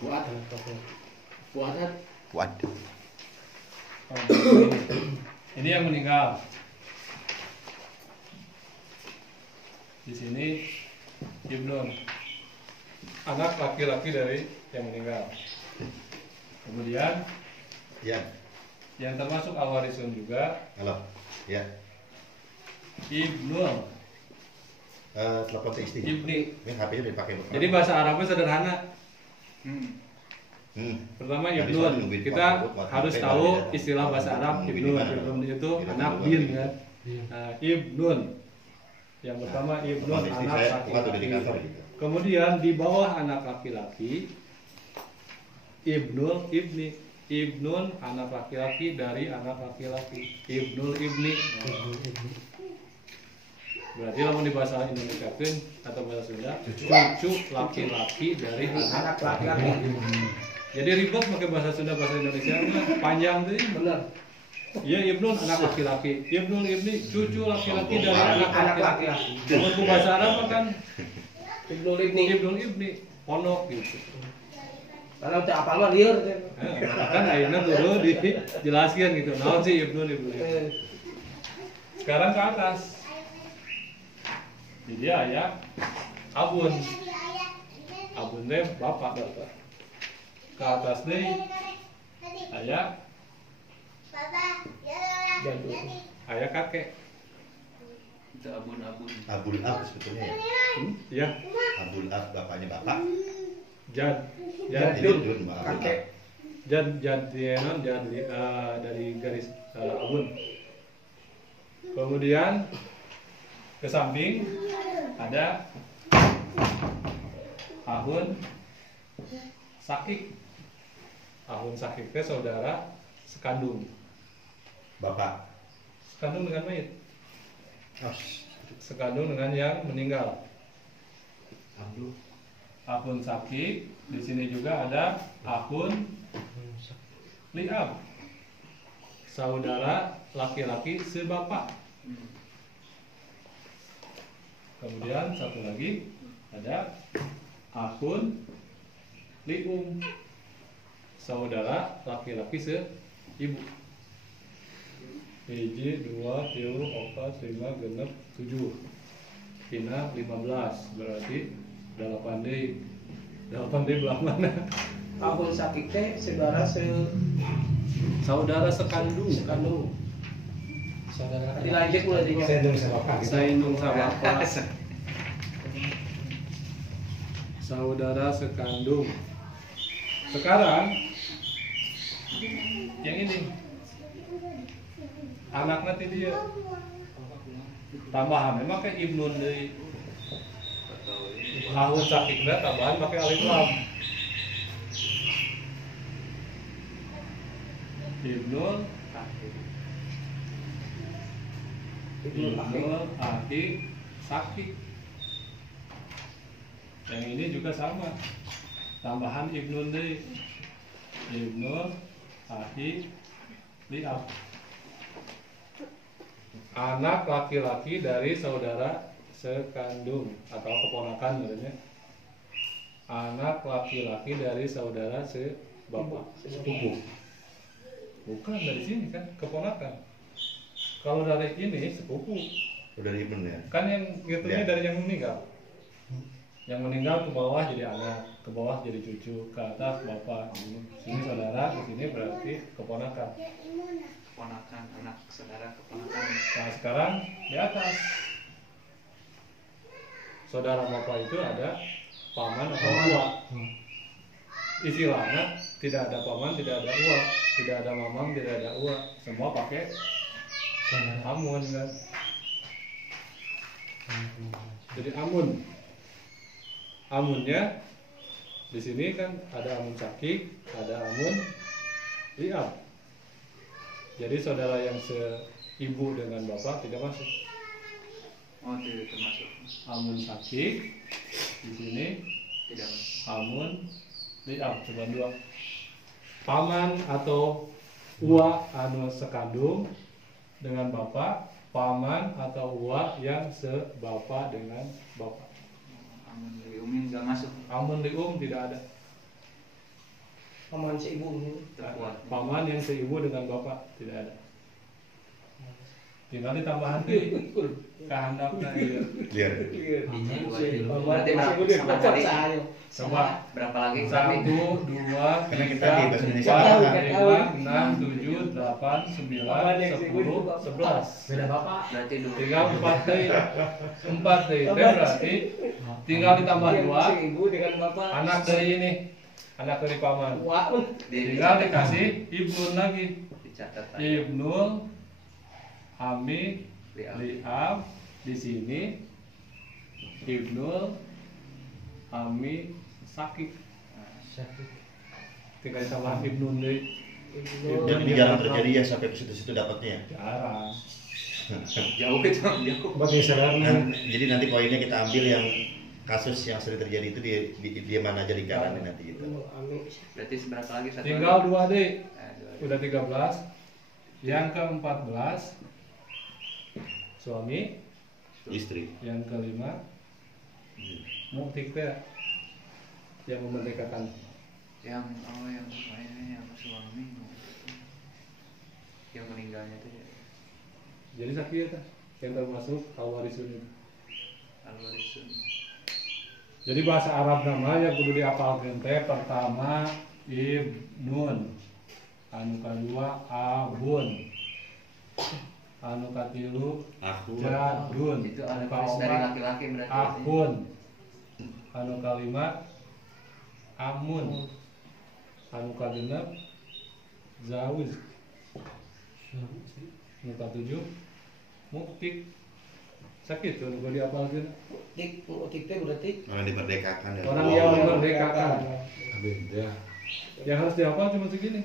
Kuat. Kuat. Kuat. Ini yang meninggal. Di sini Ibnun, anak laki-laki dari yang meninggal. Kemudian Ya. yang termasuk al-warisun juga Halo. Ya. Ibnun, Telepon ke istri. Ibni. Ini HP-nya dipakai. Jadi bahasa Arabnya sederhana. Pertama Tadi Ibnun, soalnya nungguin kita waktu harus HP tahu dari istilah bahasa Arab Ibnun. Ibnun itu anak bin kan. Nah, Ibnun. Yang pertama Ibnun, telepon istri anak saya, bukan udah di laki-laki. kantor gitu. Kemudian di bawah anak laki-laki Ibnul Ibni. Ibnun anak laki-laki dari anak laki-laki. Ibnul Ibni. Berarti lamun di bahasa Indonesia atau bahasa Sunda, cucu laki-laki dari anak laki-laki. Jadi ribet pakai bahasa Sunda bahasa Indonesia panjang tuh benar. Iya Ibnun anak laki-laki, Ibnul Ibni cucu laki-laki dari anak laki-laki. Kalau bahasa Arab kan Ibnul Ibni. Ibnul Ibni ponok gitu. Kalau tak apa mah liar. Kan ayeuna dulu dijelaskan gitu. Naon sih Ibnul Ibni. Sekarang ke atas. Jadi ayah abun. Abun teh bapak. Ke atas deh ayah ayah kakek. Itu abun-abun. Abul Ab sebetulnya ya. Iya. Abul Ab bapaknya bapak. Jad Jadun Abul Ab. kakek. Jad dari garis abun. Kemudian ke samping ada ahun sakik. Ahun sakik itu saudara sekandung. Bapak. Sekandung dengan mayit. Sekandung dengan yang meninggal. Ahun sakik. Di sini juga ada ahun liab. Saudara laki-laki sebapak. Kemudian satu lagi ada ahun lium, saudara laki-laki seibu. 1, 2, 3, 4, 5, 6, 7 Pina 15 berarti 8 D. 8 D belah mana? Ahun sakit teh saudara Saudara sekandung. saudara. Dilanjut mulai dinya. Saindung sabapa. Saudara sekandung. Sekarang yang ini anaknya ti dia tambahan memang kayak Ibnun dari ahun sakitnya tambahan pakai alif lam. Ibnul Ahi sakit. Yang ini juga sama. Tambahan Ibnun dari Ibnul Ahi liab. Anak laki-laki dari saudara sekandung atau keponakan namanya. Anak laki-laki dari saudara sebapak, sepupu. Bukan dari sini kan keponakan. Kalau dari ini sepupu. Udah Ibn ya. Kan yang ngitungnya Ya. dari yang meninggal. Yang meninggal ke bawah jadi anak, ke bawah jadi cucu, ke atas bapak. Sini saudara, di sini berarti keponakan. Keponakan, anak saudara keponakan. Nah sekarang di atas saudara bapak itu ada paman atau uak. Istilahnya tidak ada paman, tidak ada uak, tidak ada mamang, tidak ada uak. Semua pakai amun kan. Jadi amun. Amunnya di sini kan ada amun sakik, ada amun liab. Jadi saudara yang seibu dengan bapak tidak masuk. Oh, tidak termasuk. Amun sakik di sini Tidak masuk. amun liab cuma dua. Paman atau uak anu sekandung dengan bapak, paman atau uak yang sebapak dengan bapak. Amun liumin nggak masuk. Amun lium tidak ada. paman si ibu ini. Terkuat. Paman yang seibu dengan bapak tidak ada. Tinggal ditambahan deh kehendaknya iya. Liar. Paman si ibu dia Sama kocok tadi. saya. Coba Berapa lagi? 1, 2, Karena 3, kita di bahasa Indonesia 4, 5, 6, 7, 8, 9, 10, 11. Beda bapak. Berarti dulu. Tinggal 4 deh. 4 deh. Itu berarti tinggal ditambah 2 Si ibu dengan bapak. anak dari ini. Anak dari paman. Wah, Tinggal dikasih ibnul lagi. Dicatat aja. Ibnul Ami Liam. Liam di sini Ibnul Ami Sakik. Tinggal ditambah Ibnul deh. Jadi jarang terjadi ya sampai ke situ-situ dapatnya. Jarang. Jauh itu, jauh. Jadi nanti poinnya kita ambil yang kasus yang sering terjadi itu dia mana aja lingkarannya nanti gitu. Berarti seberapa lagi? Satu Tinggal lagi? 2 deh. Dua. Udah 13. Yang ke-14 suami, Istri. yang kelima muktik teh yang memerdekakan. Yang yang suami yang meninggalnya itu ya. Jadi sakit ya yang termasuk al-warisun itu. Al-Warisun. Jadi bahasa Arab nama yang kudu dihafalkeun teh pertama ibnun, anu kadua abun, anu katilu Aku. jadun, Itu ada anu garis dari kaopat laki-laki berarti. akun, anu kalima amun, anu kagenep zawuz, anu katujuh muktik. Sakit tuh gue dihafalkeun. Dik, teh berarti Orang dimerdekakan ya. Orang yang memerdekakan. Yang harus dihafal cuma segini.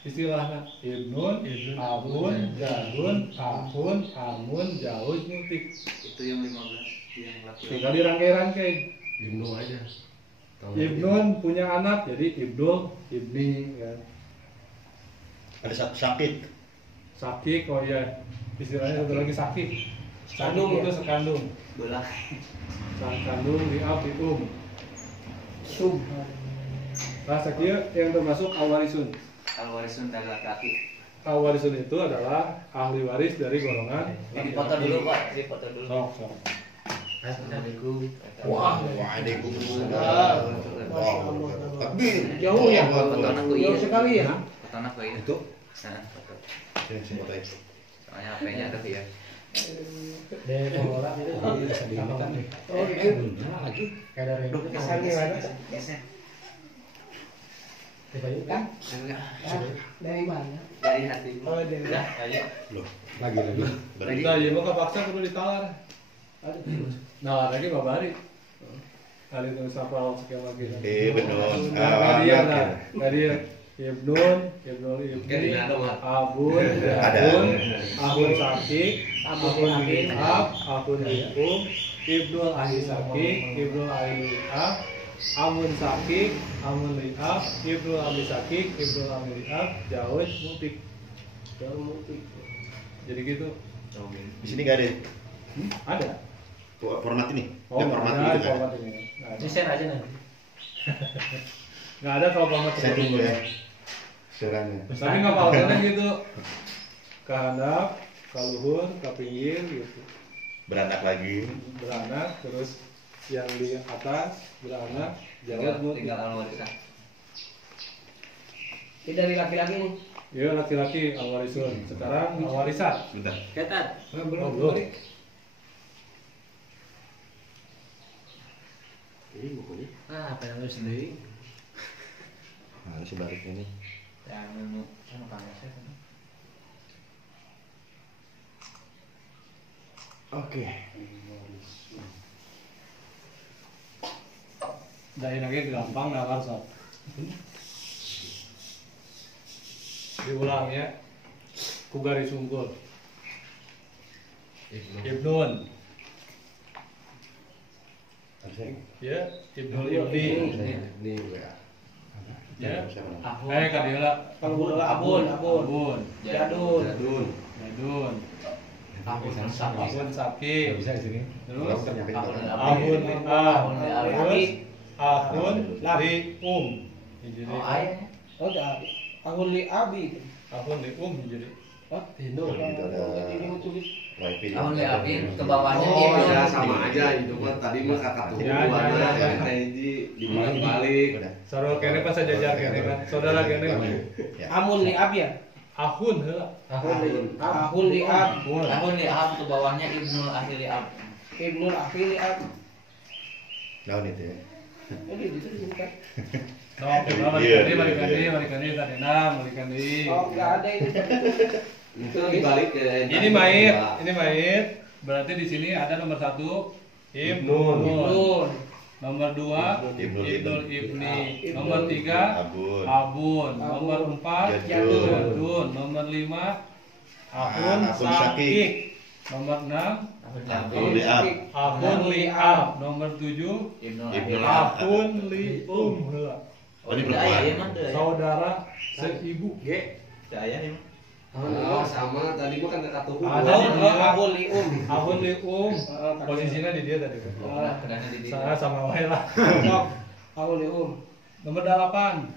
Istilahnya ibnun, abun, jadun, akun, amun, jauh, mutik. Itu yang 15 yang laki-laki. Tinggal dirangkai-rangkai. Ibnu aja. Ibnun punya anak jadi ibnul, ibni kan. Ada sakit. Sakik, oh ya istilahnya satu lagi sakik. Kandung Sakik, ya? itu sekandung. Belah. Sang kandung liab dium. sub. Nah sakit yang termasuk al-warisun. Al-Warisun dari laki-laki. Al-warisun itu adalah ahli waris dari golongan. Dipotong dulu Pak, dipotong dulu. Sok, sok. Assalamualaikum. Wah, waalaikumsalam. Masya Allah. Takbir. Jauh ya? Foto anakku iya. Jauh sekali ya? Foto anakku iya. Itu. Nah, foto. Sini sini foto itu. Soalnya HP-nya ada ya. Deh, pengelola itu bisa diingatkan nih. Oh, gitu. Lagi kayak dari Kesannya mana? Coba yuk kan. Dari mana? Dari hati. Oh, dari Udah, ayo. Loh, Lagi. berarti Kita ya mau kepaksa kudu ditalar. Nah, lagi babari. Kali itu sapal sekian lagi. benar. Nah, dia nah, dia Ibnun, Ibni, Abun, Ada. Abun, Abun Sakik, Abun Liab, Abun Lium, Ibnul Ahi Sakik, Ibnul Ahi Liab, Amun Sakik, Amun Liab, Ibnul Abi Sakik, Ibnul Abi Liab, Jauh Mutik. Jauh Mutik. Jadi gitu. di sini nggak ada Ada. format ini. Oh, Nggak format nggak itu ada nggak ada. format ini. Nggak ada. Share aja nanti. Nggak ada kalau format Saya seperti tunggu itu. ya. Suaranya. Tapi nggak apa-apa gitu. Ke handap, ke luhur, ke pinggir gitu. Beranak lagi. Beranak, terus yang di atas beranak, Tinggal jawab mutik. Al-Warisan. Ini dari laki-laki nih. Ya laki-laki al-warisun. Sekarang al-warisat. Bentar. Ketat. Belum. Belum. Ini bukunya. Ah, pengen lu sendiri. Nah, si balik ini. Yang nunu sama panasnya kan. Oke. Dari lagi gampang nalar sob. Diulang ya. Ku garis unggul. Ibnun. Ya, Ibnul Ibni. Ini ya. Ya. Siapa? Kadiola. Kalau abun. Abun. Jadun. Jadun. Abun Abun Sakik. bisa di sini. Terus Abun Abun Abun Terus Abun Lium. Jadi Oh, ayah. Oh, enggak. Ahun li abi. Ahun li jadi. Hah? Kalau gitu ada Ini mau tulis. wifi. Tahun li abi ke bawahnya Oh, Ibnu. ya sama aja itu mah tadi mah kakak tuh Ya, buana ya. kan hiji dibalik-balik. Udah. Saudara kene pas jajar kene kan. Saudara kene. Ya. Amun li abi ya. Ahun heula. Ahun li ab. Tahun li ab ke bawahnya Ibnu akhir li ab. Ibnul akhi li ab. Naon itu ya? Ini ditulis kan. No, balik kali kadena, balik kali. Oh, enggak ada ini. Itu dibalik ya. Ini mait. Berarti di sini ada nomor 1 Ibnul. Nun. Nomor 2 Ibnul Ibnul Ibni. Ibni. Nomor 3 Abun. Abun. Nomor 4 Jadun. Jadun. Nomor 5 Ahun Ahun Sakik. Nomor 6 Ahun li ab. Ahun Liab. Nomor 7 Ibnu Ibnu akhir. Ahun Lium. Oh, ini Daya perempuan. ya mah deh. Saudara seibu. Daya nih. Oh, sama tadi mah kan kakak tuh Ada Oh, di dia. ahun li Ahun Lium. Posisinya di dia tadi. Kedana di dia. Saya sama wae lah. Sok. Ahun li Nomor 8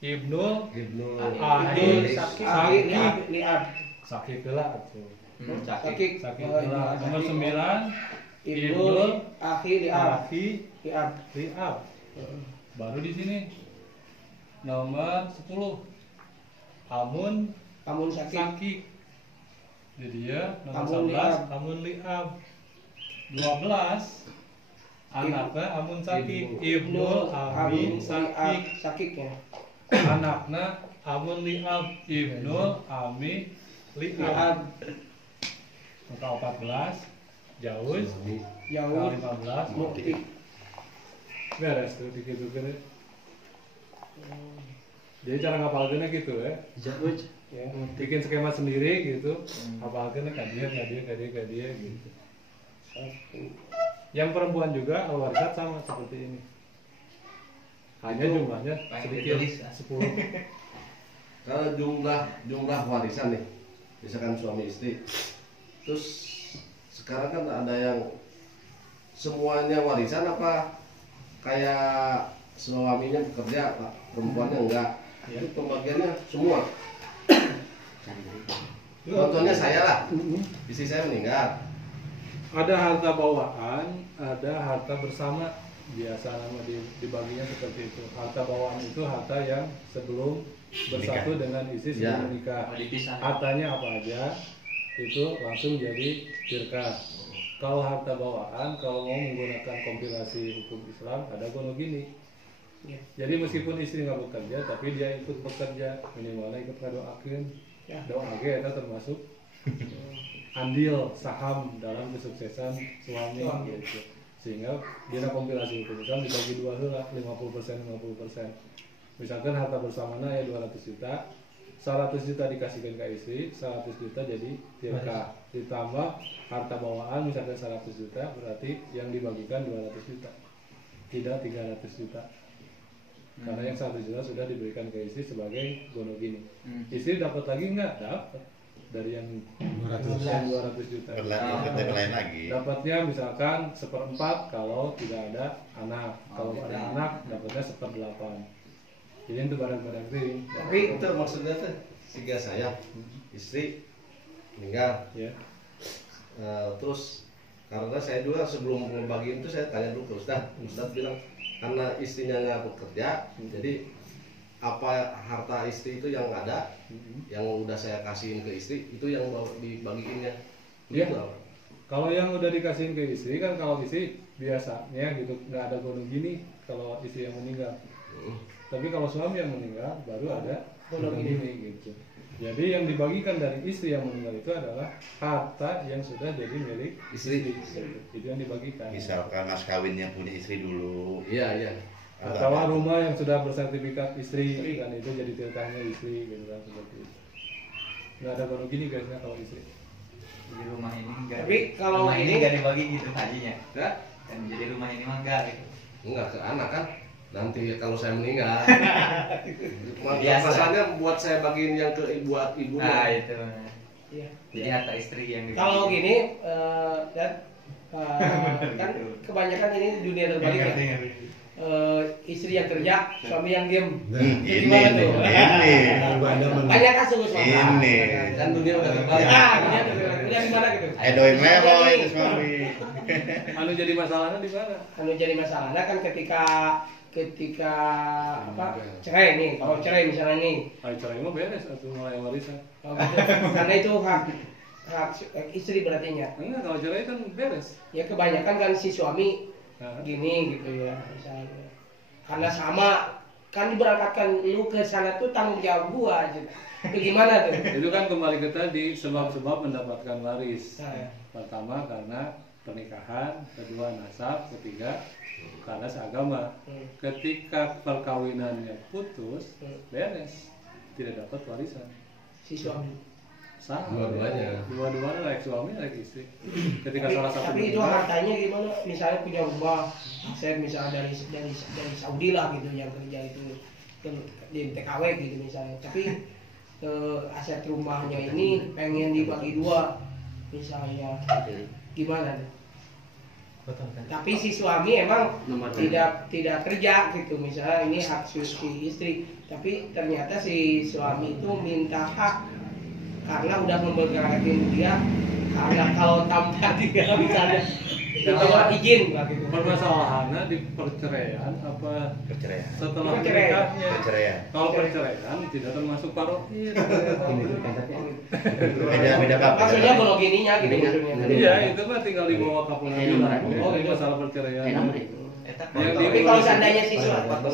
Ibnul Ibnu Ahli Sakik. Sakik. Li ab. Sakik heula atuh. Sakit. Sakik. Sakik Oh, heula. iya. Nomor 9 Ibnul akhi li ab. Ahli Li ab. Liab. Baru di sini. Nomor 10 Amun Amun sakik. Sakik. Jadi dia nomor Amun 11 Liab. Amun Liab. 12 anaknya Amun Sakik. Ibnul Ami Sakik. Sakik ya. Anaknya Amun Liab. Ibnul Ami Li Liab. ab. Angka 14 Jauz Jauh. Angka 15 Mukti. beres tuh dikit-dikit. Jadi cara ngapalkeunnya gitu ya. Ya, bikin skema sendiri gitu. Hafalkeunnya ka dia gitu. Yang perempuan juga al-warisat sama seperti ini. Hanya jumlahnya Banyak sedikit ditulis, ya. 10. kalau jumlah warisan nih, misalkan suami istri, terus sekarang kan ada yang semuanya warisan apa kayak suaminya bekerja, Pak, perempuannya enggak, itu pembagiannya semua. Contohnya saya lah, istri saya meninggal, Ada harta bawaan, ada harta bersama. Biasa nama dibaginya seperti itu. Harta bawaan itu harta yang sebelum bersatu dengan istri sebelum Ya. menikah. Oh, dipisah. Hartanya apa aja itu langsung jadi firqah. Kalau harta bawaan, kalau mau menggunakan kompilasi hukum Islam ada gonogini. Ya. Jadi meskipun istri nggak bekerja, tapi dia ikut bekerja, minimalnya ikut ngadoakeun. Ya. Doa ge eta termasuk andil saham dalam kesuksesan suami gitu. Sehingga dina kompilasi hukum Islam dibagi dua heula, 50%. Misalkan harta bersamana ya 200 juta, 100 juta dikasihkan ke istri, 100 juta jadi firqah. Ditambah harta bawaan misalkan 100 juta, berarti yang dibagikan 200 juta. Tidak 300 juta. Karena yang 100 juta sudah diberikan ke istri sebagai gonogini. Istri dapat lagi nggak? Dapat. Dari yang 200 juta. Berlanjut lain lagi. Dapatnya misalkan 1/4 kalau tidak ada anak. Kalau ada anak dapatnya 1/8. Jadi itu barang-barang kering. tapi itu maksudnya tuh tiga saya, istri meninggal, Ya. Terus karena saya juga sebelum ngebagiin itu saya tanya dulu ke Ustadz bilang karena istrinya nggak bekerja, jadi apa harta istri itu yang ada, yang udah saya kasihin ke istri itu yang dibagiinnya. Iya. Gitu, apa? Kalau yang udah dikasihin ke istri kan kalau istri biasanya gitu nggak ada gonong gini kalau istri yang meninggal. Tapi kalau suami yang meninggal baru ada gonong gini gitu. Jadi yang dibagikan dari istri yang meninggal itu adalah harta yang sudah jadi milik Istri. Itu yang dibagikan. Misalkan mas kawinnya punya istri dulu. Iya. Atau rumah yang sudah bersertifikat istri kan itu jadi tirkahnya istri gitu kan seperti itu. Nggak ada gonong gini guysnya kalau istri. Di rumah ini enggak. Tapi kalau rumah ini ini- enggak dibagi gitu hajinya. Enggak? Kan jadi rumah ini mah enggak gitu. Enggak ke anak kan. Nanti kalau saya meninggal. Biasa. Masalahnya buat saya bagiin yang ke buat ibu. Nah, itu. Iya. Jadi harta istri yang dibagi. Kalau gini dan kan kebanyakan ini dunia terbalik ya. istri yang kerja, suami yang diem. Ini Gimana nih, tuh? ini. Banyak kasus Pak. Ini. Dan dunia udah terbalik. Dunia gimana gitu? Edoy melo itu suami. Anu jadi masalahnya di mana? Anu jadi masalahnya kan ketika apa cerai nih, kalau cerai misalnya nih, Ayo cerai mah beres atau mulai warisan. karena itu hak istri berarti nya. Enggak, kalau cerai kan beres. Ya kebanyakan kan si suami Nah, gini gitu ya misalnya. Karena sama kan diberangkatkan lu ke sana tuh tanggung jawab gua aja. Itu gimana tuh? itu kan kembali ke tadi sebab-sebab mendapatkan waris. Nah. Pertama karena pernikahan, kedua nasab, ketiga karena seagama. Ketika perkawinannya putus, beres, tidak dapat warisan. Si suami. Sah. Dua-duanya. Dua-duanya baik suami baik istri. Ketika salah satu Tapi itu meninggal, hartanya gimana? Misalnya punya rumah, aset misalnya dari Saudi lah gitu yang kerja itu di TKW gitu misalnya. Tapi aset rumahnya ini pengen dibagi dua misalnya. Gimana? Tapi si suami emang tidak kerja gitu misalnya ini hak si istri. Tapi ternyata si suami itu minta hak karena udah memberangkatin dia karena kalau tanpa dia misalnya kalau izin lah gitu. permasalahannya di perceraian apa Perceraian. setelah Perceraian. menikahnya? Perceraian. Kalau perceraian tidak termasuk parokin. Beda bab. Maksudnya belum gininya gitu maksudnya. Iya, itu mah tinggal dibawa ke pengadilan. Oh, ini masalah perceraian. Tapi kalau seandainya si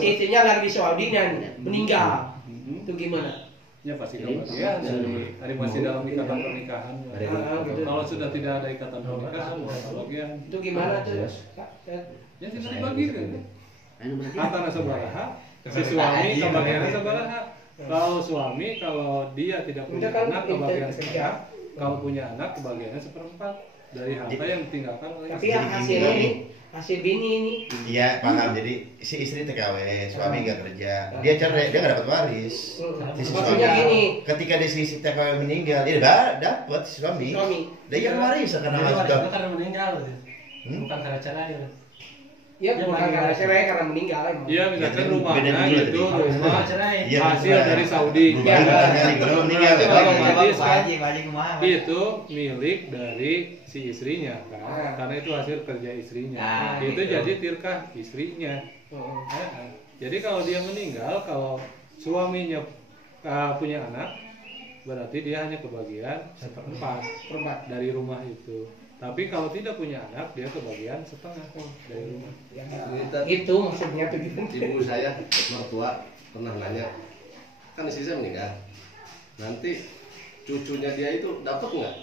istrinya lagi di Saudi dan meninggal, itu gimana? Ya pasti kebagian. Hari masih dalam ikatan pernikahan. Gitu. Kalau sudah tidak ada ikatan pernikahan, kebagian. Itu gimana tuh? Ya tidak dibagikan. Antara sabaraha, si suami kebagiannya sabaraha. Kalau suami kalau dia tidak punya anak kebagian setengah, kalau punya anak kebagiannya seperempat dari harta yang ditinggalkan oleh Tapi hasilnya ini hasil bini ini. Iya paham. Jadi si istri TKW, suami nggak kerja, dia cerai, dia nggak dapat waris. Si Maksudnya suami, gini. ketika si TKW meninggal, dia dapat si suami. Dia yang waris karena sudah. karena meninggal. Bukan karena cerai. Ya bukan karena cerai karena meninggal emang. Iya, misalkan Ya, rumahnya beda dulu itu tadi. rumah cerai. Iya, hasil betul. dari Saudi. Rumahnya dari belum meninggal. Berarti Lagi. otomatis kan Wajib kumaha. itu milik dari si istrinya kan, karena itu hasil kerja istrinya. Nah, Itu gitu. jadi tirkah istrinya. Jadi kalau dia meninggal, kalau suaminya punya anak, berarti dia hanya kebagian seperempat dari rumah itu. Tapi kalau tidak punya anak, dia kebagian setengah dari rumah. Ya, itu maksudnya tuh gitu. Ibu saya mertua pernah nanya, kan istri saya meninggal, nanti cucunya dia itu dapat nggak?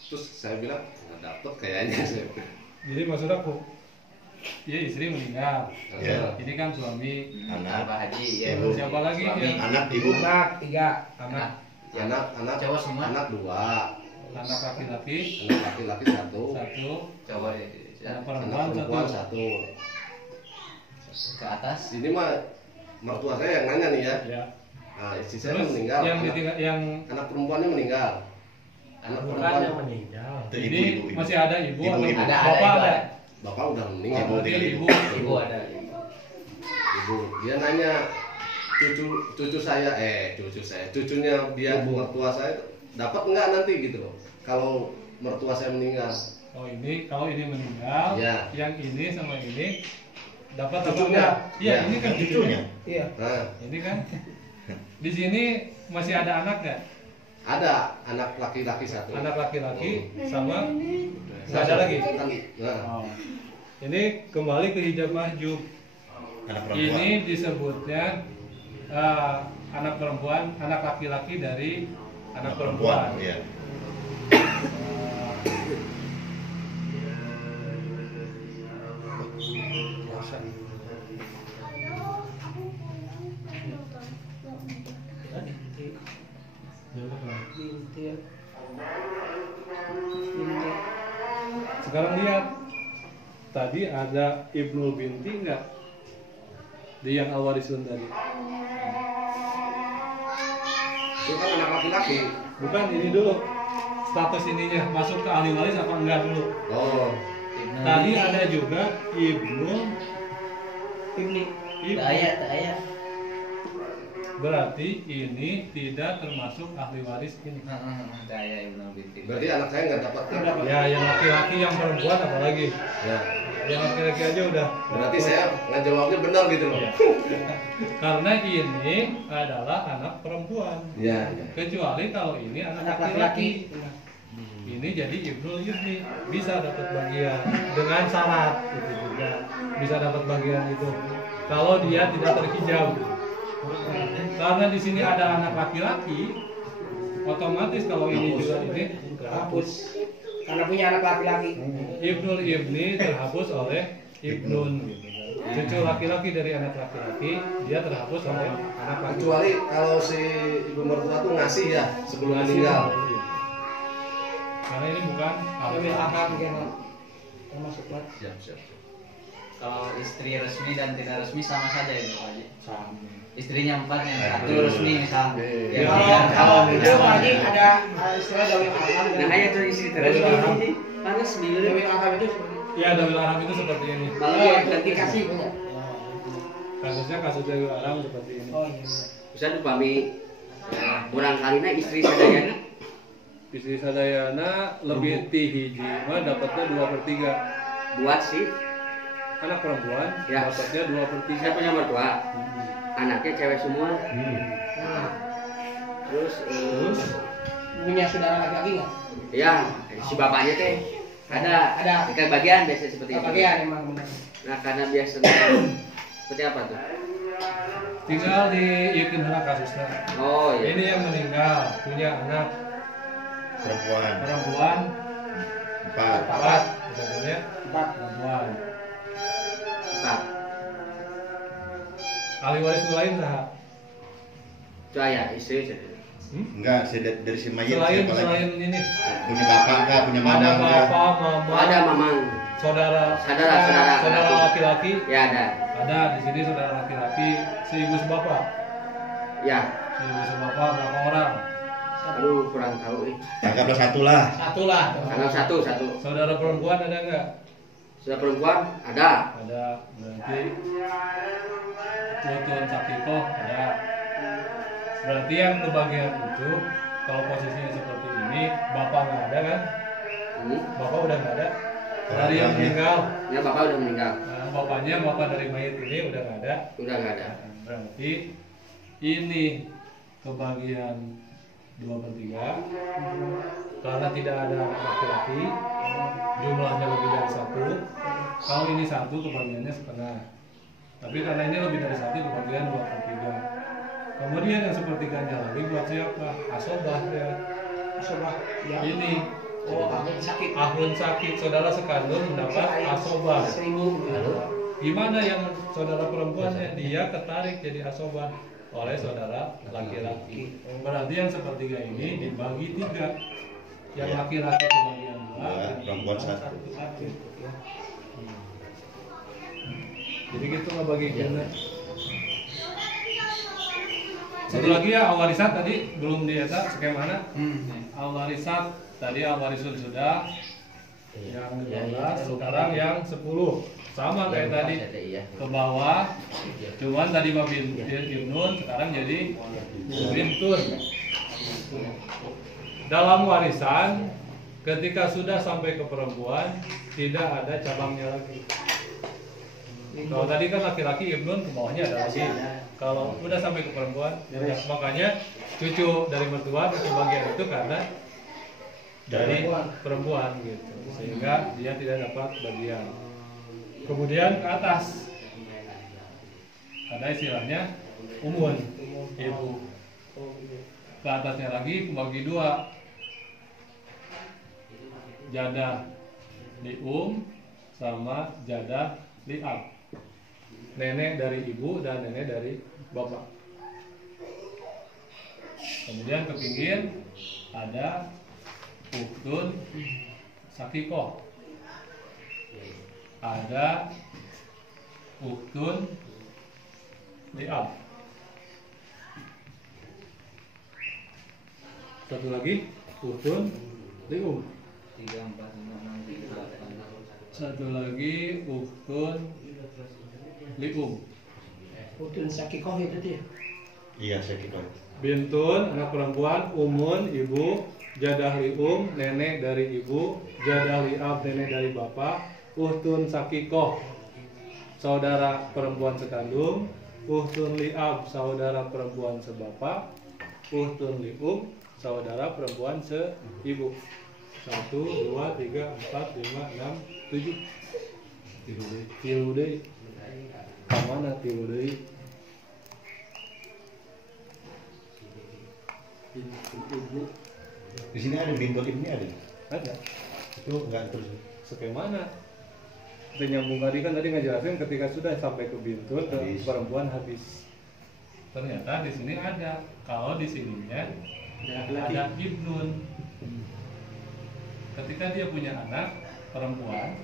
Terus saya bilang nggak dapat kayaknya. Jadi maksud aku, dia istri meninggal, Ya. ini kan suami, Anak, Pak Haji ya. Ibu. siapa lagi Suami. yang anak ibu. Anak 3. anak anak Cowok semua? anak 2, anak laki-laki anak laki-laki 1, satu, Coba anak anak perempuan perempuan satu. 1. ke atas. Ini mah mertua saya yang nanya nih ya. Ya. Nah, istri saya Terus meninggal. yang anak, ditinggal, yang anak perempuannya meninggal. Anak Bukan perempuan yang meninggal. Itu ini ibu. masih ada ibu, Ibu, atau ibu. Ada bapak itu ada. bapak udah meninggal. Ibu. Berarti ibu. Ibu ada. Ibu, dia nanya cucunya dia mertua saya dapat nggak nanti gitu loh. Kalau mertua saya meninggal, Oh ini kalau ini meninggal, Ya. yang ini sama ini dapat apa Cucunya. enggak? Iya, Ya. ini kan Cucunya. Iya. nah Ini kan di sini masih ada anak nggak? ada anak laki-laki 1. Anak laki-laki sama nggak ada lagi. Kan, nah, Oh. Ini kembali ke hijab mahjub. Anak perempuan. Ini disebutnya anak perempuan, anak laki-laki dari anak perempuan. Iya. Bintil. Sekarang lihat, tadi ada Ibnu Binti nggak di yang Al-Warisun tadi? itu kan anak laki-laki. Bukan, ini dulu status ininya masuk ke ahli waris apa enggak dulu. Oh, Tadi ada juga Ibnu Ibni. Ibnu. Ayat. Berarti ini tidak termasuk ahli waris ini. Ayat Ibnu binti. Berarti anak saya nggak dapat kan? Ya, yang laki-laki, yang perempuan apalagi. Ya. Yang laki-laki aja udah. Berarti saya ngejawabnya benar gitu loh. Iya. Karena ini adalah anak perempuan. Iya. Kecuali kalau ini anak Anak laki-laki. laki-laki. Ini jadi ibnul ibni, bisa dapat bagian dengan syarat itu juga bisa dapat bagian itu. Kalau dia tidak terhijab. Karena di sini ada anak laki-laki, otomatis kalau ini juga ini Terhapus. Karena punya anak laki-laki. ibnul ibni terhapus oleh ibnun. Cucu laki-laki dari anak laki-laki dia terhapus oleh anak laki-laki. Kecuali kalau si ibu mertua tuh ngasih ya sebelum Masih meninggal. iya. Karena ini bukan Ambil akad mungkin termasuk lah. Siap. Kalau istri resmi dan tidak resmi sama saja ya Pak Haji. sama. Istrinya 4 yang 1 resmi misal. Iya. Kalau itu Pak Haji ada istilah dawil alam. Nah, kayak tuh istri terus ini panas minggu Dawil alam itu seperti Ya, dawil aram itu seperti ini. malah Oh, yang itu nanti dikasih punya. Kasusnya kasus dawil aram seperti ini. Oh iya. bisa upami kurang kalina istri sadayana Istri sadayana lebih hiji mah dapatnya 2/3. buat sih Anak perempuan Ya. dapatnya 2/3. saya punya mertua anaknya cewek semua Nah, terus Terus punya saudara laki-laki nggak? ya si bapaknya teh ada kebagian biasa seperti itu. Bagian emang benar. Nah karena biasanya seperti apa tuh? tinggal diikin hana kasusnya. Oh iya. Ini yang meninggal punya anak perempuan 4. misalnya 4. perempuan. Pak, Ahli waris lain nah. itu ayah istri saja. Enggak, dari si mayit Selain siapa lagi? selain ini Punya bapak kah, punya mama ada kah? bapak, mama, Oh, ada mamang. saudara laki-laki. Ya ada. Ada di sini saudara laki-laki, si ibu sebapak. Ya. Si ibu sebapak berapa orang? Aduh kurang tahu. Anggaplah 1 lah. Satu lah. Anggap satu. Saudara perempuan ada nggak? Sudah perempuan ada. Ada. Berarti Putun Sakiko ada. Berarti yang kebagian itu kalau posisinya seperti ini, bapak nggak ada kan? Bapak udah nggak ada. Dari yang meninggal. Ya bapak udah meninggal. Nah, bapaknya bapak dari mayit ini udah nggak ada. Udah nggak ada. Berarti ini kebagian 2/3 karena tidak ada anak laki-laki, jumlahnya lebih dari 1. Kalau ini 1 kebagiannya setengah, tapi karena ini lebih dari 1 kebagian 2/3. Kemudian yang sepertiganya lagi buat siapa? Asobah ya. Asobah. Ya. Ini Oh, aku sakit. ahlun sakit, saudara sekandung mendapat asobah. 1000. Gimana yang saudara perempuannya? Dia ketarik jadi asobah oleh saudara laki-laki. Berarti yang sepertiga ini dibagi 3. Yang Ya. laki-laki kebagian 2, Ya, perempuan 1. Satu. Ya. Jadi gitu ngebagi gimana? Satu lagi ya awarisat tadi belum dieta skemana. Awarisat tadi awarisun sudah yang 12, sekarang yang 10. Sama kayak tadi ke bawah, cuman tadi mah Ibnun, sekarang jadi Bintun. Dalam warisan, ketika sudah sampai ke perempuan, tidak ada cabangnya lagi. Kalau tadi kan laki-laki Ibnun, ke bawahnya ada lagi. Kalau udah sampai ke perempuan, ya, makanya cucu dari mertua kebagian itu karena dari perempuan gitu, sehingga dia tidak dapat bagian. Kemudian ke atas ada istilahnya umun ibu. Ke atasnya lagi bagi 2, jadah di sama jadah di ab. Nenek dari ibu dan nenek dari bapak. Kemudian ke pinggir ada uktun sakiko, ada uktun liab. Satu lagi uktun lium. 3, 4, 5, 6, 7, 8. Satu lagi uktun lium. Utun sakikoh itu dia. Iya, saya kira. Bintun anak perempuan, umun ibu, jadah lium nenek dari ibu, jadah liab nenek dari bapak, uhtun sakikoh saudara perempuan sekandung, uhtun liab saudara perempuan sebapak, uhtun lium saudara perempuan seibu. 1, 2, 3, 4, 5, 6, 7. Tilu deui. Kamana tilu deui? Ibu. Di sini ada bintut ini ada. Ada. Itu enggak terus. Sebagaimana kita nyambung tadi ngejelasin ketika sudah sampai ke bintut ke Habis. perempuan habis. Ternyata di sini ada. Kalau di sininya ada ibnun. Ketika dia punya anak perempuan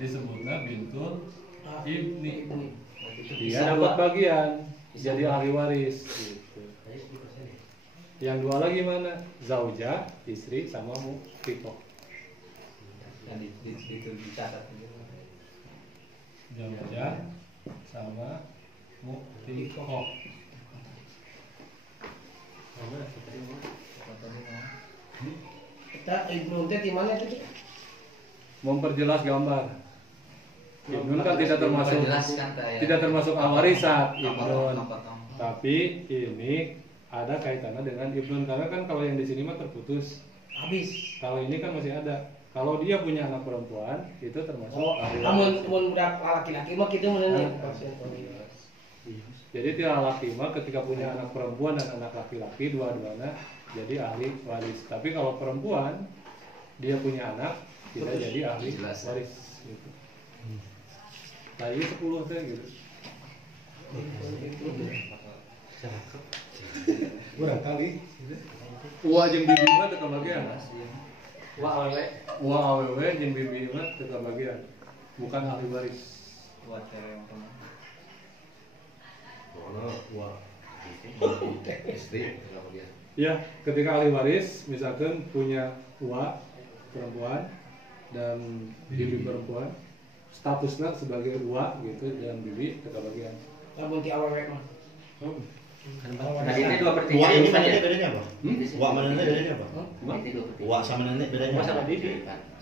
disebutnya bintul ibni. Dia dapat bagian jadi ahli waris. Gitu. Yang dua lagi mana? Zauja, istri sama muhtiko. Yang dicatat. Zauja sama muhtiko. Kita ibnu teh di mana tuh? Memperjelas gambar. Ibnun kan tidak termasuk Jelaskan tidak termasuk awarisat ibnun. Nomor. Tapi ini ada kaitannya dengan ibnun karena kan kalau yang di sini mah terputus. Habis. Kalau ini kan masih ada. Kalau dia punya anak perempuan itu termasuk Oh, ahli namun waris. budak laki-laki mah kita menanya. Jadi tiap laki mah ketika punya anak perempuan dan anak laki-laki dua-duanya jadi ahli waris. Tapi kalau perempuan dia punya anak tidak jadi ahli Jelas. waris. Gitu. Nah ini 10 teh gitu. Kurang kali. Uwa jeung bibi mah teu kabagian. Uwa awewe jeung bibi mah teu kabagian. Bukan ahli waris. Buat cewek yang teman. Mana wah istri enggak bagian. Ya, ketika ahli waris misalkan punya uwa perempuan dan bibi perempuan, statusnya sebagai uwa gitu dan bibi teu kabagian. Namun di awal mah. Nah, ini 2/3. Uak ini mana bedanya apa? Hmm? Uak mana bedanya apa? Ini 2/3. Uak sama nenek bedanya Uak apa? sama bibi.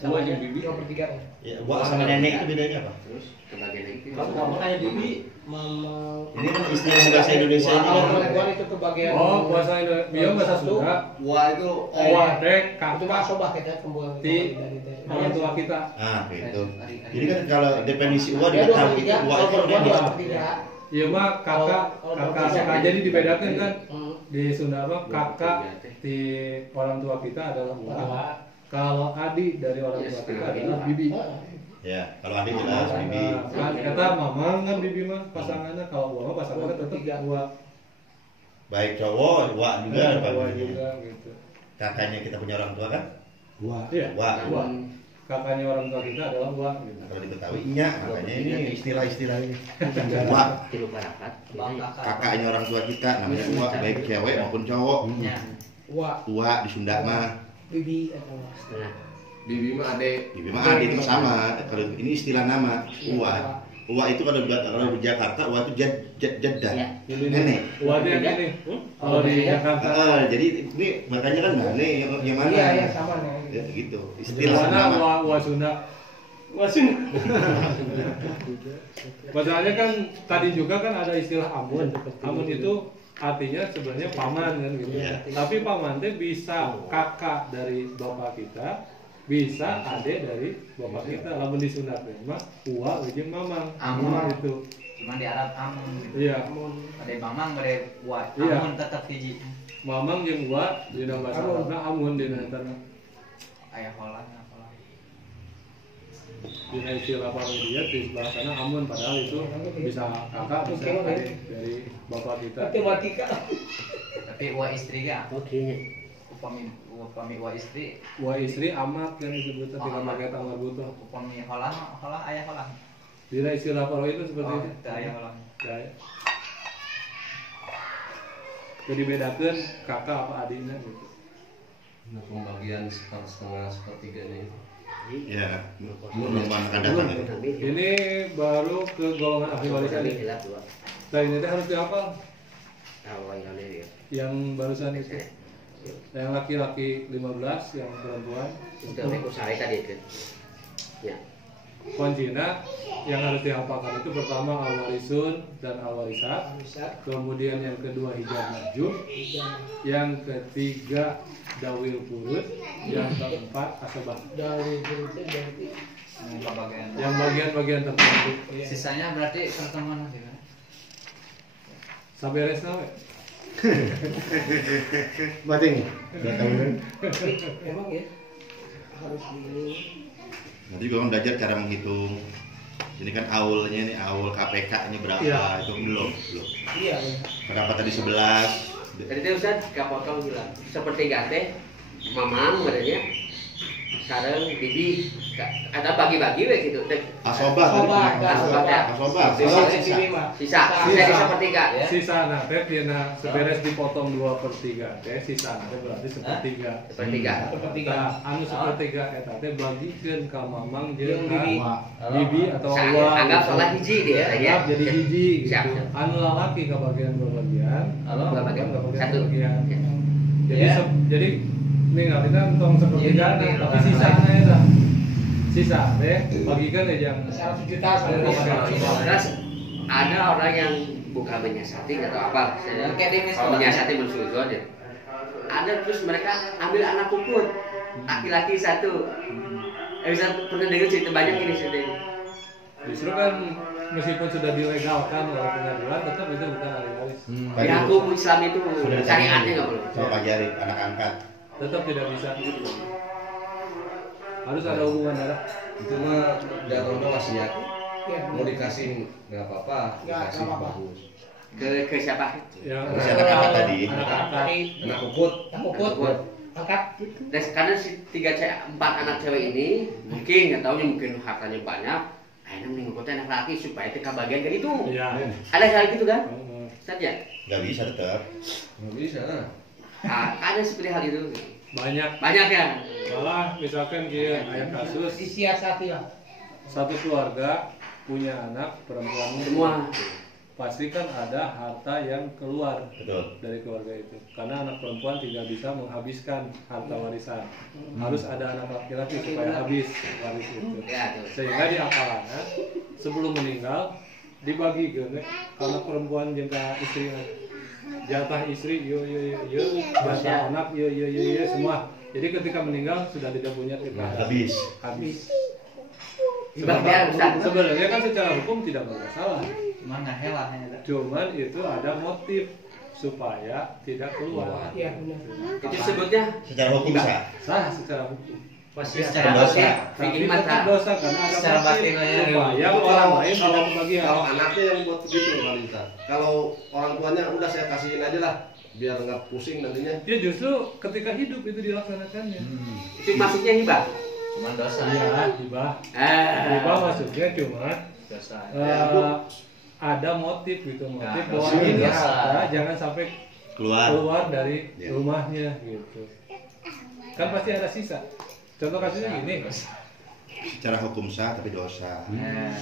Uwa jeung bibi. 2/3. Ya, uak sama nenek itu bedanya apa? Terus kebagian lagi. Kamu kayak bibi. Mama. Ini kan istilah bahasa Indonesia ini Kalau kan. perempuan itu kebagian. Oh, bahasa Indonesia, biar bahasa Sunda. Wah itu Uwa dek Itu mah kakak sobah kita pembuang Ti. orang tua kita. Ah, gitu. Jadi kan kalau definisi uak Dia diketahui 2/3. uak itu Kalau perempuan nenek. 2/3. Iya mah kakak, Kalau kakak, bisa. kakak jadi dibedakan kan Hmm. di Sunda mah kakak di orang tua kita adalah uwa. Kalau adik dari orang tua kita adalah bibi. Ya, kalau adik jelas bibi. Nah, kan kata mamang kan bibi mah pasangannya, kalau uwa mah pasangannya tetap uwa. Baik cowok, uak juga Uwa bagiannya. juga gitu. Kakaknya kita punya orang tua kan? Wah. Iya. Uak. Uwa. Kakaknya orang tua kita adalah uwa gitu. Kalau di Betawi nya, makanya ini istilah-istilah ini. Uak. Tilu parapat. Bang kakak. Kakaknya orang tua kita namanya uak, baik cewek maupun cowok. Ya. Wah, Uak di Sunda mah. bibi atau Setengah. bibi mah adek. Bibi mah adik itu sama. Kalau ini istilah nama uak. Uak itu kalau di Jakarta uak itu jadah. Ya. Nenek. Uwa dia yang ini. Kalau di Jakarta. Jadi ini makanya kan nenek yang mana? Iya, iya sama nih. Ya, gitu. Istilah Mana nama. uwa Sunda. Masalahnya kan tadi juga kan ada istilah amun. Amun itu artinya sebenarnya paman kan gitu. Iya. Tapi paman itu bisa kakak dari bapak kita, bisa adik dari bapak kita. Lamun di Sunda mah uwa jeung mamang. Amun. Itu. Cuma di Arab amun. Gitu. Iya. Ada mamang, ada buat. Iya. Amun tetap hiji. Mamang jeung uwa di dalam bahasa Amun. Arabna amun di antara. Ayah holan. Di istilah Parodia di sebelah sana amun, padahal itu bisa kakak bisa adik dari bapak kita. Matematika. Tapi wa istri ga. Oke. Upami wa istri. Wah istri amat kan disebutnya Oh, tidak amat. pakai tanggal butuh. Upami holan ayah holan. Di istilah Parodia itu seperti Oh, itu. itu ayah holan. Ya, ya. Jadi bedakan kakak apa adiknya gitu. Nah, pembagian setengah sepertiganya itu. Ya, belum akan datang itu. Ini baru ke golongan ahli warisan. Nah ini teh harus dihafal. Yang barusan itu. Yang laki-laki 15, yang perempuan. Kuncinya yang harus dihafalkan itu pertama al-warisun dan al-warisat. Kemudian yang kedua hijab najum. Yang ketiga dawil purut. Yang keempat asabah. Dari itu berarti Yang bagian-bagian tertentu. Sisanya berarti pertemuan gitu. Sampai res nawe. Bating. emang ya harus ini. Nanti juga kan belajar cara menghitung. Ini kan aulnya ini aul KPK ini berapa? Iya. Itu belum. Iya. Berapa tadi 11? Tadi teh Ustaz kapotong bilang sepertiga teh mamang berarti sareng bibi ada bagi-bagi we gitu teh. Asoba Sisa jadi sepertiga. Sisa nah teh dina seberes dipotong 2/3 teh sisa teh berarti sepertiga. Sepertiga. Nah, anu sepertiga eta teh bagikeun ka mamang jeung Bibi. ka bibi atau wa. Anggap salah hiji dia Anggap jadi hiji Siap. gitu. Anu lalaki ka bagian bagian, Halo, bagian satu. bagian. Jadi Ya. jadi ninggalina entong sepertiga Jadi, tapi sisana eta. Sisa teh bagikeun jeung 100 juta Terus ada orang yang bukan menyiasati atau apa, Kayak di kalau menyiasati mensujon ya. Ada terus mereka ambil anak kukut, laki-laki satu. Bisa pernah dengar cerita banyak ini sudah. Justru kan meskipun sudah dilegalkan oleh pengadilan tetap itu bukan ahli waris. Di hukum Islam itu syariatnya nggak boleh. Sama Pak Jari, anak angkat. Tetap tidak bisa. Harus ada hubungan darah. Itu mah jatuhnya wasiat. Iya. Mau dikasih nggak apa-apa, Nggak dikasih apa-apa. bagus. Ke siapa? Yang Masih anak angkat tadi. Anak angkat. Anak kukut. Takut. Angkat. Dan karena si 4 anak cewek ini mungkin nggak tahu nih mungkin hartanya banyak. Akhirnya mengikuti anak laki supaya itu kebagian dari itu. Iya. Ada hal gitu kan? Heeh. Saja. Gak bisa tetap. Nggak bisa. Ada seperti hal itu. Banyak. Banyak ya. Malah misalkan dia ayat kasus Disiasati lah. satu keluarga punya anak perempuan Semua. pasti kan ada harta yang keluar Betul. dari keluarga itu karena anak perempuan tidak bisa menghabiskan harta warisan harus ada anak laki-laki supaya habis waris itu Ya, tuh. sehingga di akalannya sebelum meninggal dibagi ke anak perempuan jeung ka istri jatah istri yo jatah anak yo semua jadi ketika meninggal sudah tidak punya Habis. Sebagian Ustaz. Sebenarnya kan secara hukum tidak bermasalah Cuman ngahelah ya. cuman itu ada motif supaya tidak keluar Iya benar. Itu sebutnya Secara hukum bisa. sah secara hukum Secara Dosa. batin. tapi Bikin tetap mata. dosa karena ada Secara motif batin aja. supaya orang lain tidak kebagian Kalau anaknya yang buat begitu wanita. Kalau orang tuanya udah saya kasihin aja lah, biar nggak pusing nantinya. ya justru ketika hidup itu dilaksanakannya itu maksudnya hibah. Cuman dosa. ya hibah Ah. maksudnya cuma Dosa. ada motif gitu motif Nah, bahwa dosa. ini Dosa. harta jangan sampai Keluar. dari Ya. rumahnya gitu kan pasti ada sisa contoh kasusnya gini Secara hukum sah tapi dosa. Nah,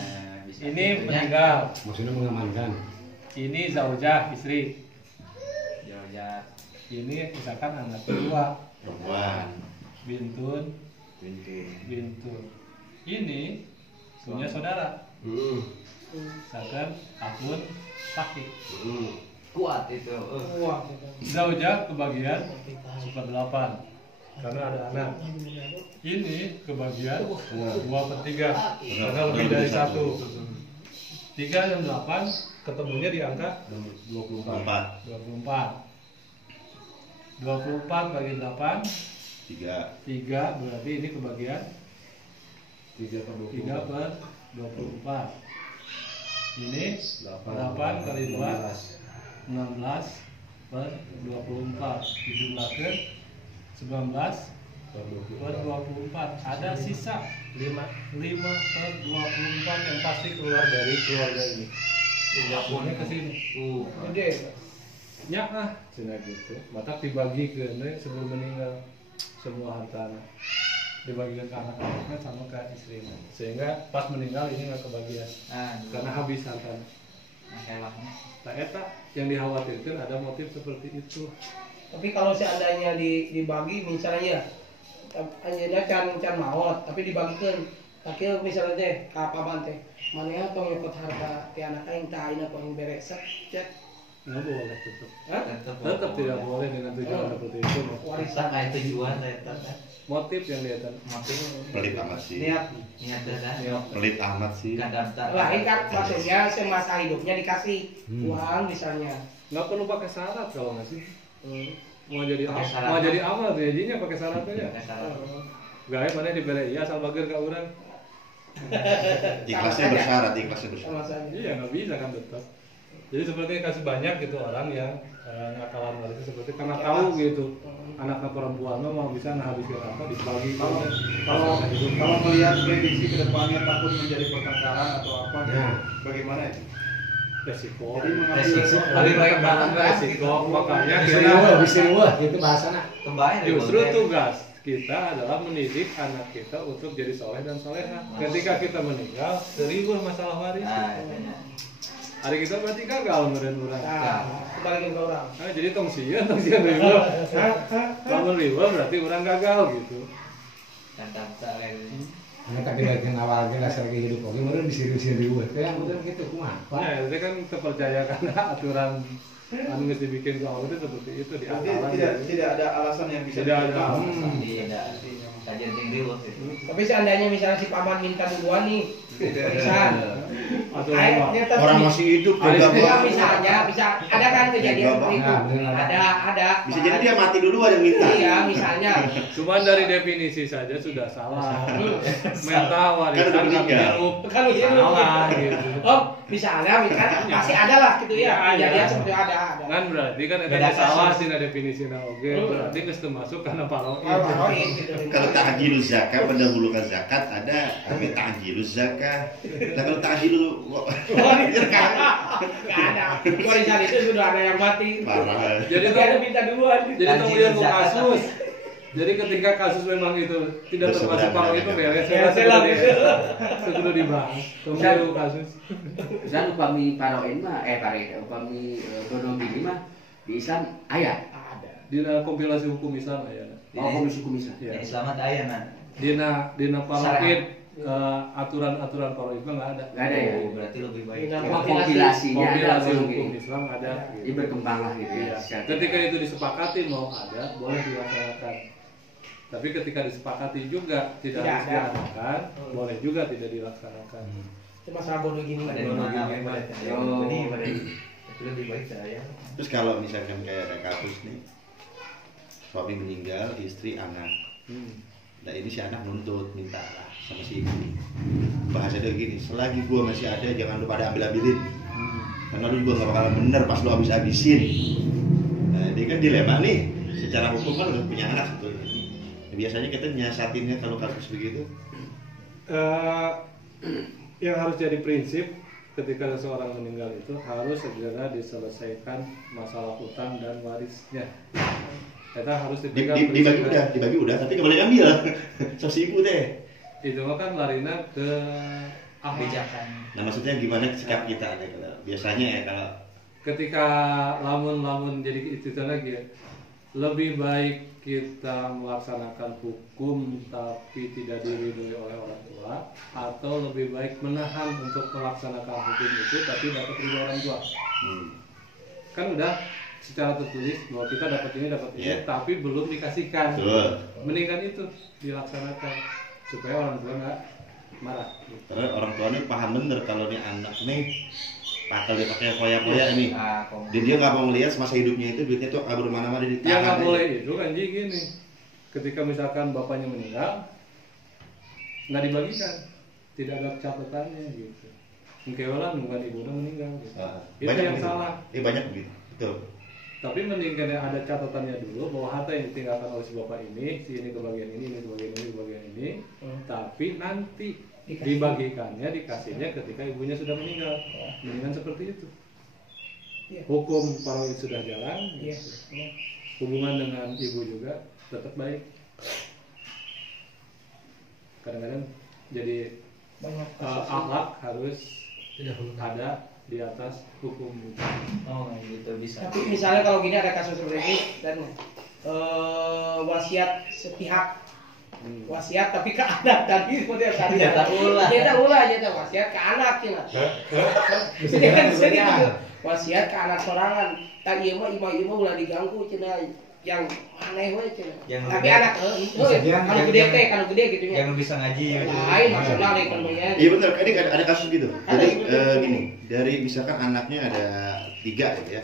bisa ini tentunya. meninggal Maksudnya mengamankan. ini zaujah istri Ya, ini misalkan anak kedua Perempuan. bintun ini punya saudara misalkan akun sakit kuat itu. Wah. zaujah kebagian 1/8 karena ada anak ini kebagian 2/3 karena lebih dari 1 3 dan 8 ketemunya di angka 24. 24 bagi 8 3. 3 berarti ini kebagian 3/24 ini 8 kali 2 16/24 dijumlahkan 19/24 ada sisa 5/24 yang pasti keluar dari keluarga ini jatuhnya ke sini Gede. nya cina gitu mata dibagi ke sebelum meninggal semua hartanya dibagikan ke anak-anaknya sama ke istrinya, sehingga pas meninggal ini nggak kebagian karena habis hartanya. Nah, eta yang dikhawatirkan ada motif seperti itu. Tapi kalau seandainya dibagi misalnya anjeunna can maot tapi dibagikan tapi misalnya teh ka paman teh manehna tong nyokot harta ti anak aing tah ayeuna tong beres cek Nggak boleh tetap. Hah? Tetap tidak boleh dengan tujuan seperti itu. warisan Kayak tujuan eta. Motif yang dia Motif Pelit amat sih. niat niat dah. Pelit amat sih. Kan daftar. lain kan maksudnya semasa hidupnya dikasih uang misalnya nggak perlu pakai syarat kalau nggak sih. Mau jadi Pakai syarat. mau jadi apa gajinya pakai syarat aja. Pakai syarat. Gaya mana dibeli iya asal bager ke orang. Ikhlasnya bersyarat, ikhlasnya sama bersyarat. saja Iya nggak bisa kan tetap. Jadi seperti kasih banyak gitu orang yang ngakalan warisnya seperti karena tahu gitu anaknya perempuan mah mau bisa habiskan apa dibagi Kalau melihat prediksi ke depannya takut menjadi pertengkaran atau apa, bagaimana itu? resiko. Jadi mengambil Resiko. Lebih baik barang resiko makanya Bisa wah gitu bahasana. Kebayang justru tugas kita adalah mendidik anak kita untuk jadi soleh dan soleha. Ketika kita meninggal, seribu masalah waris. Hari kita berarti gagal meren orang. nah kembalikan ke orang Nah, jadi tong sieun riba. Lamun riba berarti orang gagal gitu. kan daftar Karena tadi bagian awal aja dasar hidup oke, baru disiri-siri dulu. Kayak bener gitu kumaha. Nah, itu kan terpercaya karena aturan anu geus dibikin ku Allah itu seperti itu di Berarti akalan. tidak ada alasan yang bisa Tidak ada. diberikan. tidak kajian tinggi loh. tapi seandainya misalnya si paman minta duluan nih warisan Aturan apa? Orang masih hidup ya, juga misalnya bisa ada kan kejadian seperti itu Nah, benar. ada bisa jadi dia mati duluan yang minta. iya misalnya Cuman dari definisi saja sudah salah. Mental warisan Kan udah kan meninggal. hidup. kan begitu Salah gitu. oh misalnya kan pasti ada lah gitu ya Ya, kejadian ya. seperti itu ada Kan berarti kan Beda ada salah kasus. sih definisina oke. Berarti geus teu masuk karena paroid. Paroid gitu. Kalau ta'jiluz zakat mendahulukan zakat ada ta'jiluz zakat. Nah kalau ta'jilul Nggak ada. Warisan itu sudah ada yang mati. parah. Jadi Tapi ada minta duluan. Jadi kemudian kasus. Jadi ketika kasus memang itu tidak termasuk Berseberangan paroid itu dengan- beres. Ya, selang itu. Itu dibahas. Kemudian kasus. Misalnya upami paroin mah upami dono gini mah di Islam ayat. Ada. Di kompilasi hukum Islam ya. Komisi hukum Islam. Ya. Jadi selamat ayah man. Dina paroid aturan-aturan paroid mah nggak ada. Nggak ada ya. Oh, berarti lebih baik. Dengan Kompilasinya ada Kompilasi belum hukum gini. Islam ada. Ini berkembang lah gitu Iya. ya. secara- Ketika itu disepakati mau ada, boleh dilaksanakan. Tapi ketika disepakati juga tidak Tidak harus ada. dilaksanakan, boleh juga tidak dilaksanakan. Cuma salah bodoh gini. Pada di Dono mana gini, pada Mas. Ini pada itu lebih baik saya. Terus kalau misalkan kayak ada kasus nih, suami meninggal, istri, anak. Nah ini si anak nuntut, minta lah sama si ibu. Bahasa dia gini, selagi gua masih ada jangan lu pada ambil-ambilin. Karena lu juga gak bakalan bener pas lu habis-habisin. Nah ini kan dilema nih, secara hukum kan udah punya anak sebetulnya. Nah, biasanya kita nyiasatinnya kalau kasus begitu. Yang harus jadi prinsip ketika seseorang meninggal itu harus segera diselesaikan masalah utang dan warisnya. Kita harus dipegang Dibagi udah, tapi nggak boleh ambil. So si ibu teh. Itu mah kan larina ke Kebijakan. Nah maksudnya gimana sikap kita nih kalau biasanya ya kalau ketika lamun jadi itu lagi ya, lebih baik kita melaksanakan hukum tapi tidak diridhoi oleh orang tua atau lebih baik menahan untuk melaksanakan hukum itu tapi dapat ridho orang tua. Kan udah secara tertulis bahwa kita dapat ini Iya. tapi belum dikasihkan. betul. Mendingan itu dilaksanakan supaya orang tua nggak marah. Karena orang tua nih paham bener kalau nih anak nih bakal dia pakai koyak-koyak nih. Dan dia nggak mau ngelihat semasa hidupnya itu duitnya tuh kabur mana-mana di Ya tangan. nggak aja. boleh itu kan jadi gini. Ketika misalkan bapaknya meninggal, nggak dibagikan, tidak ada catatannya gitu. Mungkin orang bukan ibunya meninggal. Gitu. Itu yang begitu. salah. Banyak begitu. Betul. Tapi mendingan ada catatannya dulu bahwa harta yang ditinggalkan oleh si bapak ini, si ini kebagian ini kebagian ini, kebagian ini. Tapi nanti dibagikannya, dikasihnya ketika ibunya sudah meninggal. Mendingan seperti itu. Iya. Hukum paroid sudah jalan. Iya. Hubungan dengan ibu juga tetap baik. kadang-kadang jadi banyak akhlak harus ada di atas hukum. Oh gitu bisa. Tapi misalnya kalau gini ada kasus seperti ini dan wasiat sepihak, wasiat tapi ke anak tadi model tadi. Jatah ulah. Jatah wasiat ke anak cina. Jadi kan gitu. Wasiat ke anak sorangan. Tadi ieu mah ulah diganggu cina yang aneh we cina. Tapi anak kalau gede teh kalau gede gitu ya. Yang bisa ngaji. Lain maksudnya lain kan banyak. Iya benar, ini ada kasus gitu. Jadi gini, dari misalkan anaknya ada 3 gitu ya.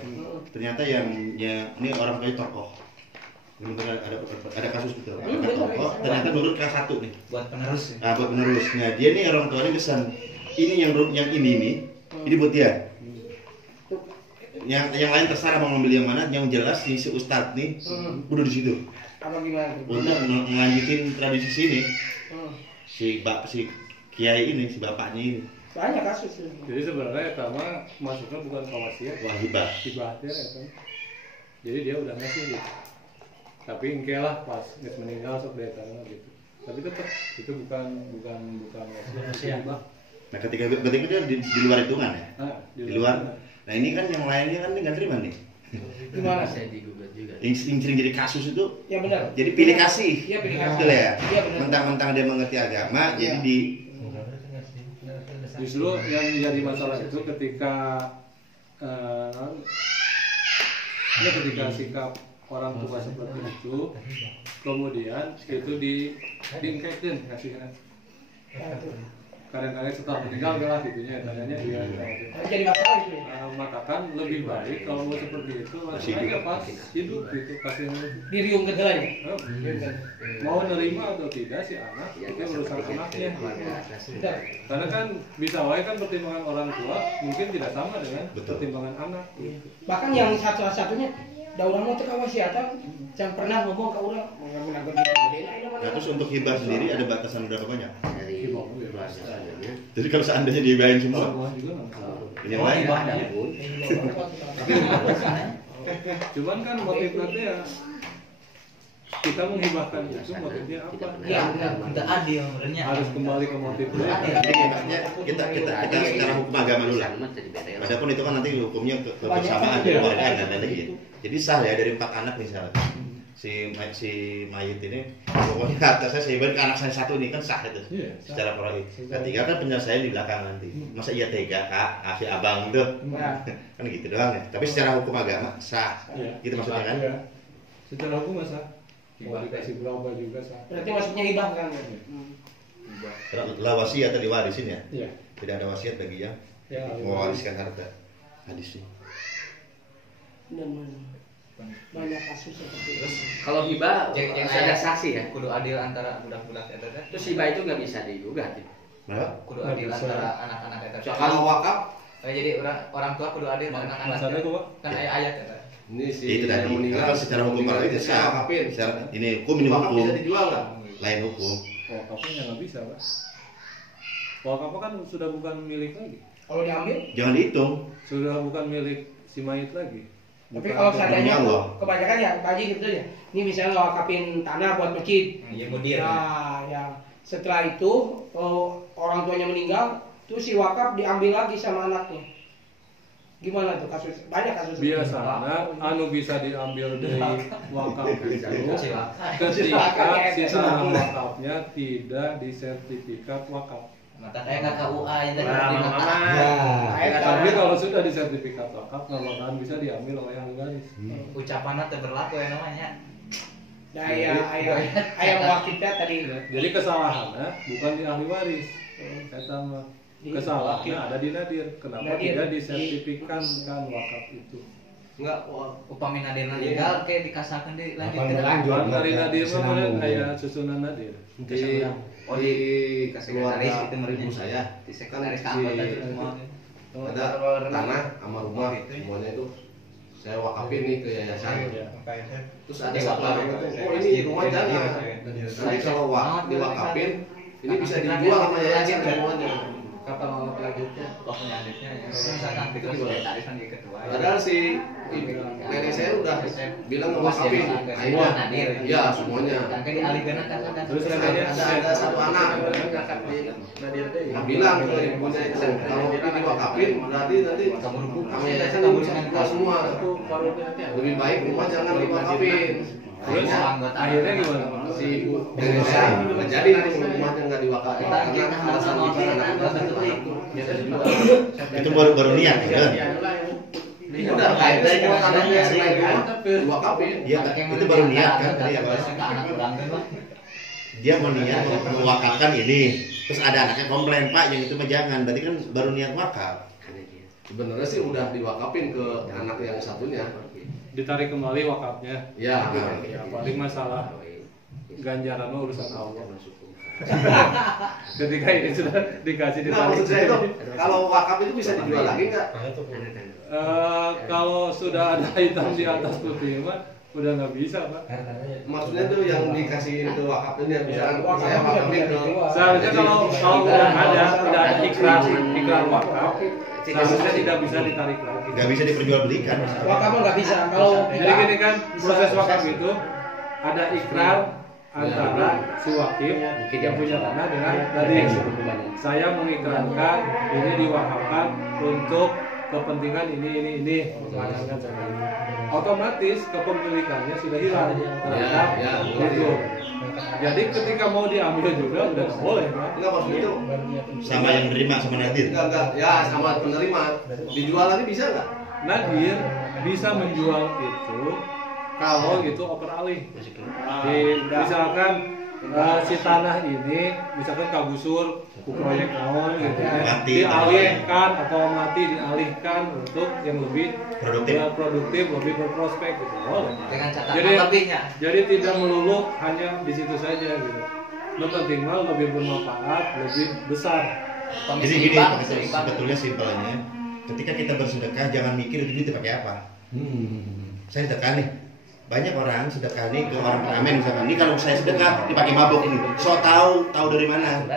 Ternyata yang ini orang tuanya tokoh. Benar ada kasus gitu. Ada tokoh, ternyata nurut kelas 1 nih. Buat penerus. Nah, buat penerus. Nah, dia nih orang tuanya kesan ini yang ini buat dia. Yang lain terserah mau ngambil yang mana, yang jelas si ustadz nih udah di situ. Apa gimana? Untuk ngelanjutin tradisi sini. Si kiai ini, si bapaknya ini. Banyak kasus. Jadi sebenarnya pertama masuknya bukan ke wasiat, hibah ya kan. Jadi dia udah ngasih gitu. Tapi engke lah pas geus meninggal sok dia tanah gitu. Tapi tetap itu bukan wasiat. Nah, ketika dia di luar hitungan ya. Di luar. Nah, ini kan yang lainnya kan nggak terima nih. Gimana? Saya digugat juga. Yang sering jadi kasus itu. Ya benar. Jadi pilih kasih. Iya pilih kasih. Betul ya. Iya benar. Mentang-mentang dia mengerti agama, jadi di Justru yang menjadi masalah itu ketika sikap orang tua seperti itu, kemudian itu diingkatkan kasihnya. Kadang-kadang setelah meninggal lah gitunya, tanyanya dia. Jadi masalah itu. Mengatakan lebih baik kalau mau seperti itu langsung aja pas hidup gitu kasih Diriung gedelan. mau nerima atau tidak si anak itu urusan anaknya. Karena kan bisa wae kan pertimbangan orang tua mungkin tidak sama dengan pertimbangan anak. Bahkan yang satu-satunya da urang mah teu kawasiatan, jangan pernah ngomong ka urang, ngomong gede. Nah, terus untuk hibah sendiri ada batasan berapa banyak? Dari Jadi kalau seandainya dihibahin semua, ini yang lain. Cuman kan motifnya ya kita menghibahkan itu motifnya apa? Iya, Tidak adil sebenarnya. Harus kembali ke motifnya. Kita secara hukum agama dulu lah. Adapun itu kan nanti hukumnya kebersamaan keluarga dan lain-lain. Jadi sah ya dari 4 anak misalnya. Si mayit ini pokoknya atasnya saya ibarat ke anak saya 1 nih kan sah itu secara proyek. Nah 3 kan penyelesaian di belakang nanti. Masa iya tega kak kasih abang itu kan gitu doang ya. Tapi secara hukum agama sah. Gitu maksudnya kan? Secara hukum sah. Mau dikasih berapa juga sah. Berarti maksudnya hibah kan? Lah wasiat atau diwarisin ya? Iya. Tidak ada wasiat bagi yang mewariskan harta. Hadis sih. Banyak kasus seperti itu. Kalau hibah ada saksi ya. Kudu adil antara budak-budak eta teh. Terus hibah itu nggak bisa digugat. Kudu adil antara anak-anak eta. Kalau wakaf Jadi orang tua kudu adil dengan anak-anak. Kan aya ayat eta. ini si Itu tadi. Kalau secara hukum itu sah. Ini hukum ini wakaf hukum. bisa dijual nggak? Lain hukum. Wakafnya nggak bisa pak. Wakaf kan sudah bukan milik lagi. Kalau diambil, Jangan dihitung. Sudah bukan milik si mayit lagi. tapi kalau seandainya Allah. kebanyakan ya Pak Haji gitu ya. Ini misalnya wakafin tanah buat masjid. Iya mudir. Nah, ya setelah itu orang tuanya meninggal, tuh si wakaf diambil lagi sama anaknya. Gimana tuh kasus? Banyak kasus. Biasanya anu bisa diambil dari wakaf itu Silakan. ketika si tanah wakafnya tidak disertifikat wakaf. Mata kayak KUA yang tadi Tapi kalau sudah disertifikat wakaf, nggak bisa diambil oleh ahli waris. ucapannya berlaku ya namanya. Nah, ayah wakifnya tadi. Jadi kesalahannya bukan di ahli waris. Kata mah kesalahannya ada di nadir. Kenapa tidak disertifikatkan wakaf itu? Enggak, Upami nadir meninggal kayak dikasahkan di Lanjut. Dari nadir mah mana kayak susunan nadir. di sekretaris keluarga itu merenya. ibu saya Di kan sekretaris si kantor tadi semua. ada tanah sama rumah semuanya itu saya wakafin nih ke yayasan. Terus ada satu orang itu, oh ini rumah jangan. Nanti kalau diwakafin ini bisa dijual sama yayasan semuanya. Kapan mau lanjutnya? Waktu lanjutnya ya. Misalkan terus ya tarisan di ketua. Padahal si nenek saya udah bilang mau wakafin. Akhirnya, ya semuanya. Dan kan dialihkan kan. Terus neneknya Ada satu anak. Bilang ke ibunya itu kalau ini diwakafin berarti nanti kami saya semua. Lebih baik rumah jangan diwakafin. terus akhirnya gimana? Si ibu nggak jadi itu rumahnya nggak diwakafin. Kita harus sama Itu baru niat kan? Udah kayaknya cuma tanahnya selain rumah diwakafin. Iya, itu baru niat kan tadi ya, Bos? anak kurang kan. Dia mau niat mewakafkan ini, terus ada anaknya komplain, Pak, yang itu mah jangan. Berarti kan baru niat wakaf. Sebenarnya sih udah diwakafin ke anak yang satunya. Ditarik kembali wakafnya. Ya. Ya, paling masalah ganjaran mah urusan Allah. Ketika ini sudah dikasih Nah, ditarik. maksud saya itu kalau wakaf itu bisa dijual lagi nggak? Kalau sudah ada hitam di atas putih mah udah nggak bisa, Pak. Maksudnya tuh yang dikasihin ke wakaf ini misalnya saya wakafin ke Seharusnya kalau udah ada ikrar wakaf, seharusnya tidak bisa ditarik lagi. Nggak bisa diperjualbelikan. Wakaf mah nggak bisa. Kalau Jadi gini kan, proses wakaf itu ada ikrar antara si wakif yang punya tanah dengan tadi saya mengikrarkan ini diwakafkan untuk kepentingan ini. Otomatis kepemilikannya sudah hilang terhadap itu. Jadi ketika mau diambil juga udah nggak boleh, Pak. Enggak maksudnya itu Sama yang menerima sama nadir. enggak ya sama penerima dijual lagi bisa nggak? Nadir bisa menjual itu kalau gitu oper alih. Misalkan si tanah ini misalkan kabusur proyek awal gitu ya, Mati. dialihkan atau mati dialihkan untuk yang lebih produktif lebih berprospek gitu. Boleh. Dengan catatan Jadi lebihnya. jadi tidak melulu hanya di situ saja gitu. Yang penting mah lebih bermanfaat, lebih besar. Jadi gini, sebetulnya simpelnya, ketika kita bersedekah jangan mikir itu duit dipakai apa. Saya sedekah nih, banyak orang sedekah nih ke orang pengamen misalkan. Ini kalau saya sedekah dipakai mabok ini, so tahu dari mana.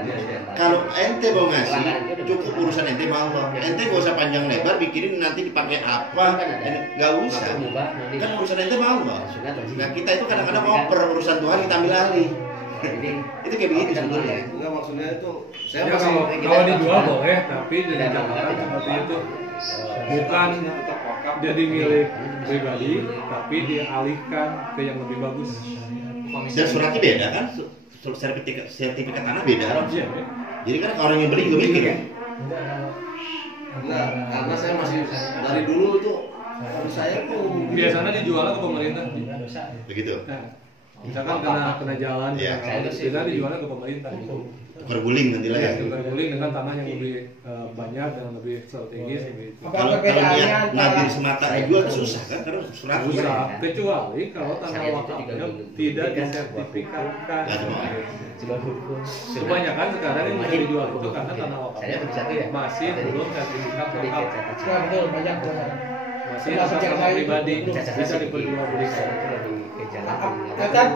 Kalau ente mau ngasih, cukup urusan ente sama Allah. Ente gak usah panjang lebar pikirin nanti dipakai apa, nggak usah. Kan urusan ente sama Allah. Nah kita itu kadang-kadang oper urusan Tuhan kita ambil alih. Itu kayak begitu sebetulnya. Enggak maksudnya itu saya Ya, masih kalau dijual boleh, tapi dengan catatan seperti itu bukan jadi milik pribadi, tapi dialihkan ke yang lebih bagus. Dan suratnya beda kan? Sertifikat tanah beda. Iya, ya. Jadi kan orang yang beli juga mikir ya. enggak karena saya masih dari dulu tuh saya tuh Biasanya dijual ke pemerintah. Begitu. Nah, misalkan kena jalan, Iya. kita dijualnya ke pemerintah. Tukar guling nanti lah ya. Tukar guling dengan tanah yang lebih banyak dan lebih strategis. Kalau niat nadir semata dijual itu susah kan? Karena surat Susah, kecuali kalau tanah wakafnya tidak disertifikatkan. Kebanyakan sekarang yang bisa dijual itu karena tanah wakafnya masih belum sertifikat wakaf, betul banyak masih atas nama pribadi bisa diperjualbelikan. Tetap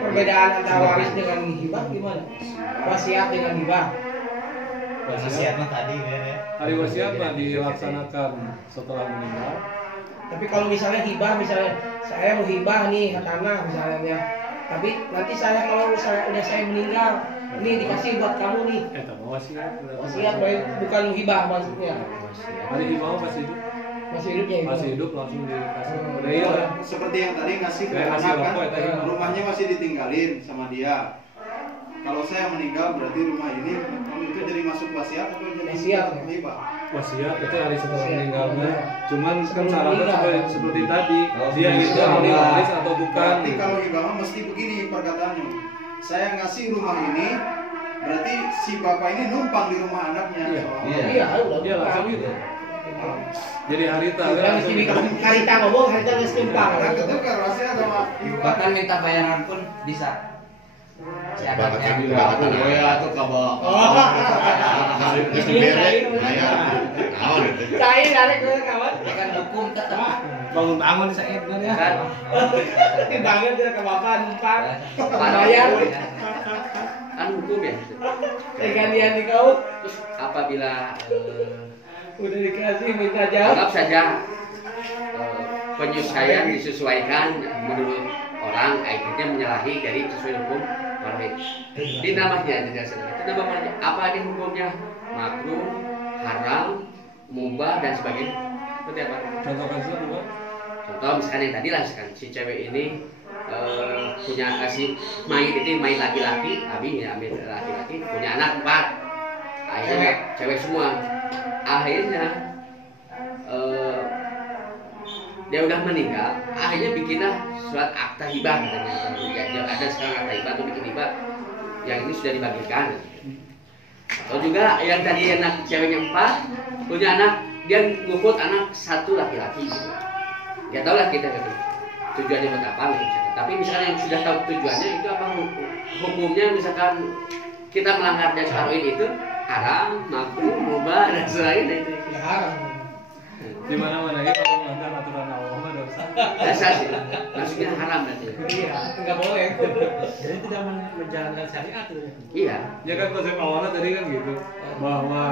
perbedaan antara waris dengan hibah gimana? Wasiat dengan hibah. Wasiat tadi hari wasiat mah dilaksanakan setelah meninggal. Tapi kalau misalnya hibah, misalnya saya mau hibah nih tanah misalnya, tapi nanti kalau udah saya meninggal, ini dikasih buat kamu nih. Tambah wasiat. Wasiat bukan hibah maksudnya. Hari hibah masih hidup. Masih hidupnya itu. Masih hidup langsung dikasih. Udah iya lah. Seperti yang tadi ngasih ke Kayak anak ngasih kan, rokok, ya, tadi. rumahnya masih ditinggalin sama dia. Kalau saya meninggal berarti rumah ini itu jadi masuk wasiat atau jadi Wasiat. hibah? Wasiat itu hari setelah Wasiat. meninggalnya. Cuman kan Sebelum syaratnya meninggal. seperti tadi. Dia itu ahli waris atau bukan. Berarti kalau hibah mah mesti begini perkataannya. Saya ngasih rumah ini, berarti si bapak ini numpang di rumah anaknya. Iya. Iya, udah. Dia langsung gitu. Jadi harita Kan kan. harita ngomong, harita nggak setumpang. Nah, ketukar wasiat sama hibah. Bahkan minta bayaran pun bisa. Si Bapak anaknya. kami aku ya tuh kabar. Terus diberi, tahu gitu. Kain narik ke kawan. Ya kan hukum tetap Bangun saya benar ya. kan. Dibangun dia ke bapak numpang. Bayar. Bayar. kan hukum ya. Gantian di kau Terus apabila udah dikasih minta jawab. anggap saja penyesuaian disesuaikan menurut orang akhirnya menyalahi dari sesuai hukum wahid. Di namanya itu namanya apa ini hukumnya? Makruh, haram, mubah dan sebagainya. Seperti apa? Contoh kasusnya dua. Contoh misalkan yang tadi lah misalkan si cewek ini punya si mayit ini mayit laki-laki, abi ya mayit laki-laki punya anak 4. Akhirnya cewek semua. Akhirnya dia udah meninggal, akhirnya bikinlah surat akta hibah katanya. Ya, ada sekarang akta hibah atau bikin hibah yang ini sudah dibagikan. Atau juga yang tadi anak ceweknya 4 punya anak, dia ngukut anak 1 laki-laki gitu. Ya tau lah kita gitu. Tujuannya buat apa gitu. Tapi misalnya yang sudah tahu tujuannya itu apa hukumnya, misalkan kita melanggar dan syar'i itu haram, makruh, mubah dan sebagainya itu. Ya haram. Di mana-mana ya kalau melanggar aturan Allah mah dosa. Dosa sih. Maksudnya haram berarti. Iya, nggak boleh. Jadi tidak menjalankan syariat itu. Iya. Ya kan konsep awalnya tadi kan gitu, bahwa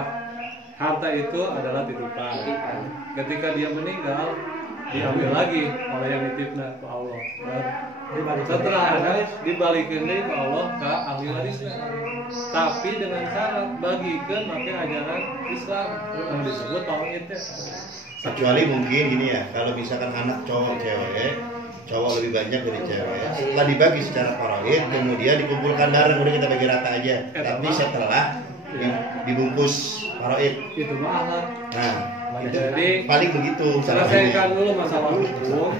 harta itu adalah titipan. Ketika dia meninggal, diambil lagi oleh yang nitipna ke Allah. Setelah ada dibalikin deui ke Allah ke ahli warisnya. Tapi dengan syarat bagikan pakai ajaran Islam yang disebut tauhid teh. Kecuali mungkin gini ya, kalau misalkan anak cowok cewek, cowok lebih banyak dari cewek, setelah dibagi secara faraid, kemudian dikumpulkan bareng, udah kita bagi rata aja. Tapi setelah dibungkus faraid, Itu mah akhlak. nah Jadi paling begitu. selesaikan dulu masalah hukum.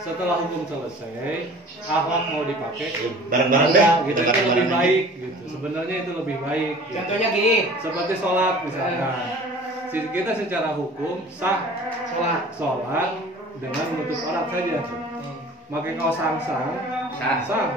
Setelah hukum selesai, akhlak mau dipakai Bareng-bareng deh, gitu, kita itu lebih bareng-bareng aja. baik gitu. Sebenarnya itu lebih baik. Gitu. Contohnya gini, Seperti sholat misalkan. Kita secara hukum sah sholat dengan menutup aurat saja. Pakai kaos sangsang sah.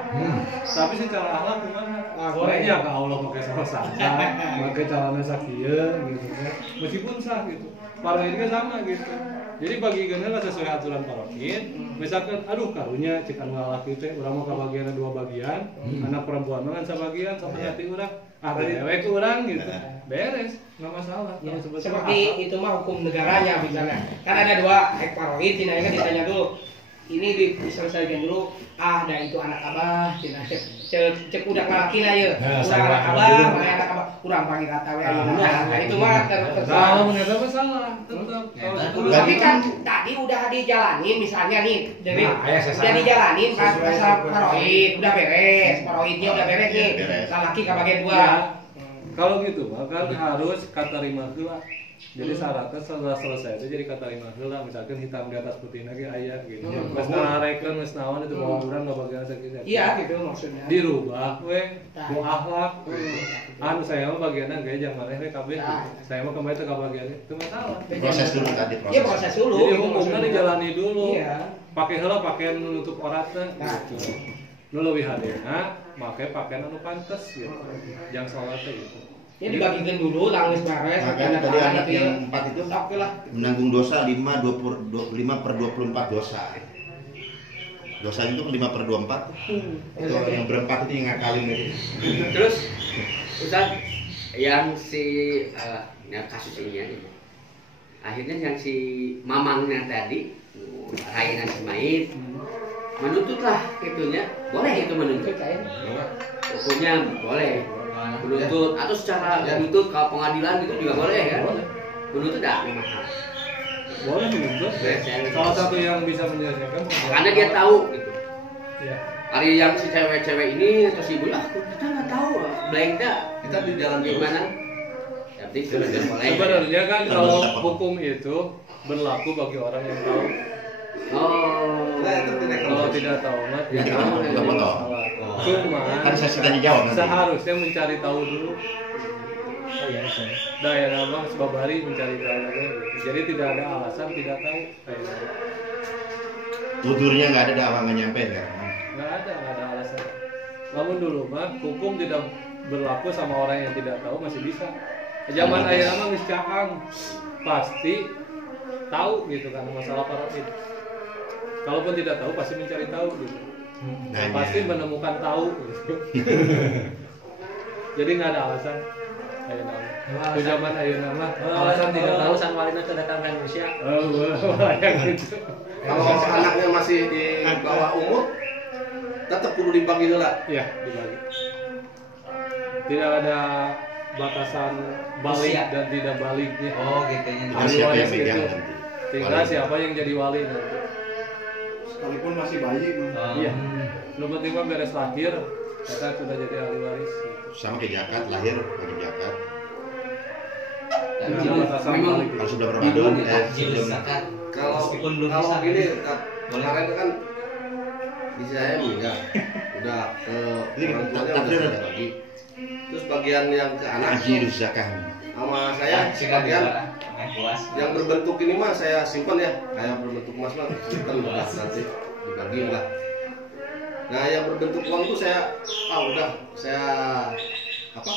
Tapi secara akhlak gimana? Bolehnya ke Allah pakai kaos sangsang, pakai celana sakieu gitu kan. Meskipun sah gitu. Paraidnya sama gitu. Jadi bagi lah sesuai aturan paraid. Misalkan aduh karunya cek anu lalaki teh urang mah kabagianna 2 bagian, anak perempuan mah kan sabagian, sok hati urang. Dewe ke urang gitu. Beres, enggak masalah. ya, Kalau seperti itu mah hukum negaranya misalnya. Kan ada 2 ekparoid, tina kan ditanya dulu. Ini diselesaikan dulu. Ah, dan itu anak abah, tina cek udah ngalakina ya. Urang anak abah, pakai anak abah, urang panggil kata we. Nah, itu mah kalau menurut masalah tetap. Tapi kan tadi udah dijalanin misalnya nih dari udah dijalanin pas paroid udah beres, paroidnya udah beres nih. Laki kabagian 2. Kalau gitu mah kan harus katarima heula. Jadi syaratnya setelah selesai itu jadi katarima heula, misalkan hitam di atas putih lagi aya gitu. Geus ngarekeun geus naon itu bawa urang enggak bagian sakitu. Iya gitu maksudnya. Dirubah we ku akhlak. Anu saya mah bagianna ge jangan maneh we kabeh. Saya mah kembali teh ka bagian itu masalah. Proses dulu tadi proses. Iya proses dulu. Jadi gitu hukumnya maksudnya. dijalani dulu. Iya. Pakai heula pakaian nutup auratna Nah. gitu. Nu leuwih hadena make pakaian anu pantes gitu. Jangan sholat teh gitu. Ya dibagikan dulu langis beres. Makanya tadi anak yang 4 itu Oke lah. menanggung dosa 5/24 dosa. Dosanya itu 5/24. Itu yang berempat itu yang ngakalin itu. Terus Ustaz yang si kasus ini ya, akhirnya yang si mamangnya tadi rainan si mayit menuntutlah itunya, boleh itu menuntut hukumnya boleh menuntut atau secara menuntut kalau pengadilan itu juga boleh kan, menuntut dah memang Boleh menuntut. Salah satu yang bisa menyelesaikan karena dia tahu gitu. ya. Hari yang si cewek-cewek ini terus ibu kita nggak tahu blank dah Kita di jalan gimana tapi sudah boleh. Sebenarnya kan kalau hukum itu berlaku bagi orang yang tahu. Oh, Kalau tidak tahu mah Ya, tidak tahu, ada tidak tahu. masalah. Cuman Kan saya tanya jawab nanti. seharusnya mencari tahu dulu. Daya nama sebabari mencari tahu gitu. Jadi tidak ada alasan tidak tahu. Tudurnya nggak ada dakwah nggak nyampe kan. Nggak ada alasan. Namun dulu mah hukum tidak berlaku sama orang yang tidak tahu masih bisa. Zaman ayah mah wis caang pasti tahu gitu kan masalah paraid. Kalaupun tidak tahu pasti mencari tahu gitu. Nanya. Pasti menemukan tahu gitu. Jadi nggak ada alasan. Ayo nama. Zaman ayo nama. Alasan tidak tahu sang walina itu datang ke Indonesia. Yang gitu. Kalau anaknya masih di bawah umur, tetap perlu dibagi dulu lah. Iya, dibagi. Tidak ada batasan balik Usia. dan tidak baliknya. Oh, gitu nya. Harus siapa yang Wali pegang itu. nanti. Tinggal Wali. siapa yang jadi wali nanti. Sekalipun masih bayi. Iya. Lu penting mah beres lahir, kita sudah jadi ahli waris. Gitu. Sama kayak zakat, lahir pakai zakat. Tidak ada batasan memang balik. Kalau sudah Hidung Ramadan, ya, sebelum zakat. Kalau Meskipun belum kalau bisa. gini, Boleh. kemarin itu kan di saya meninggal, udah Ini orang tuanya tak- udah tak- saya bagi. Terus bagian yang ke anak haji zakat. sama saya sebagian yang berbentuk ini mah saya simpan ya, kayak berbentuk emas mah simpan lah nanti dibagi lah. Nah yang berbentuk uang itu saya udah saya apa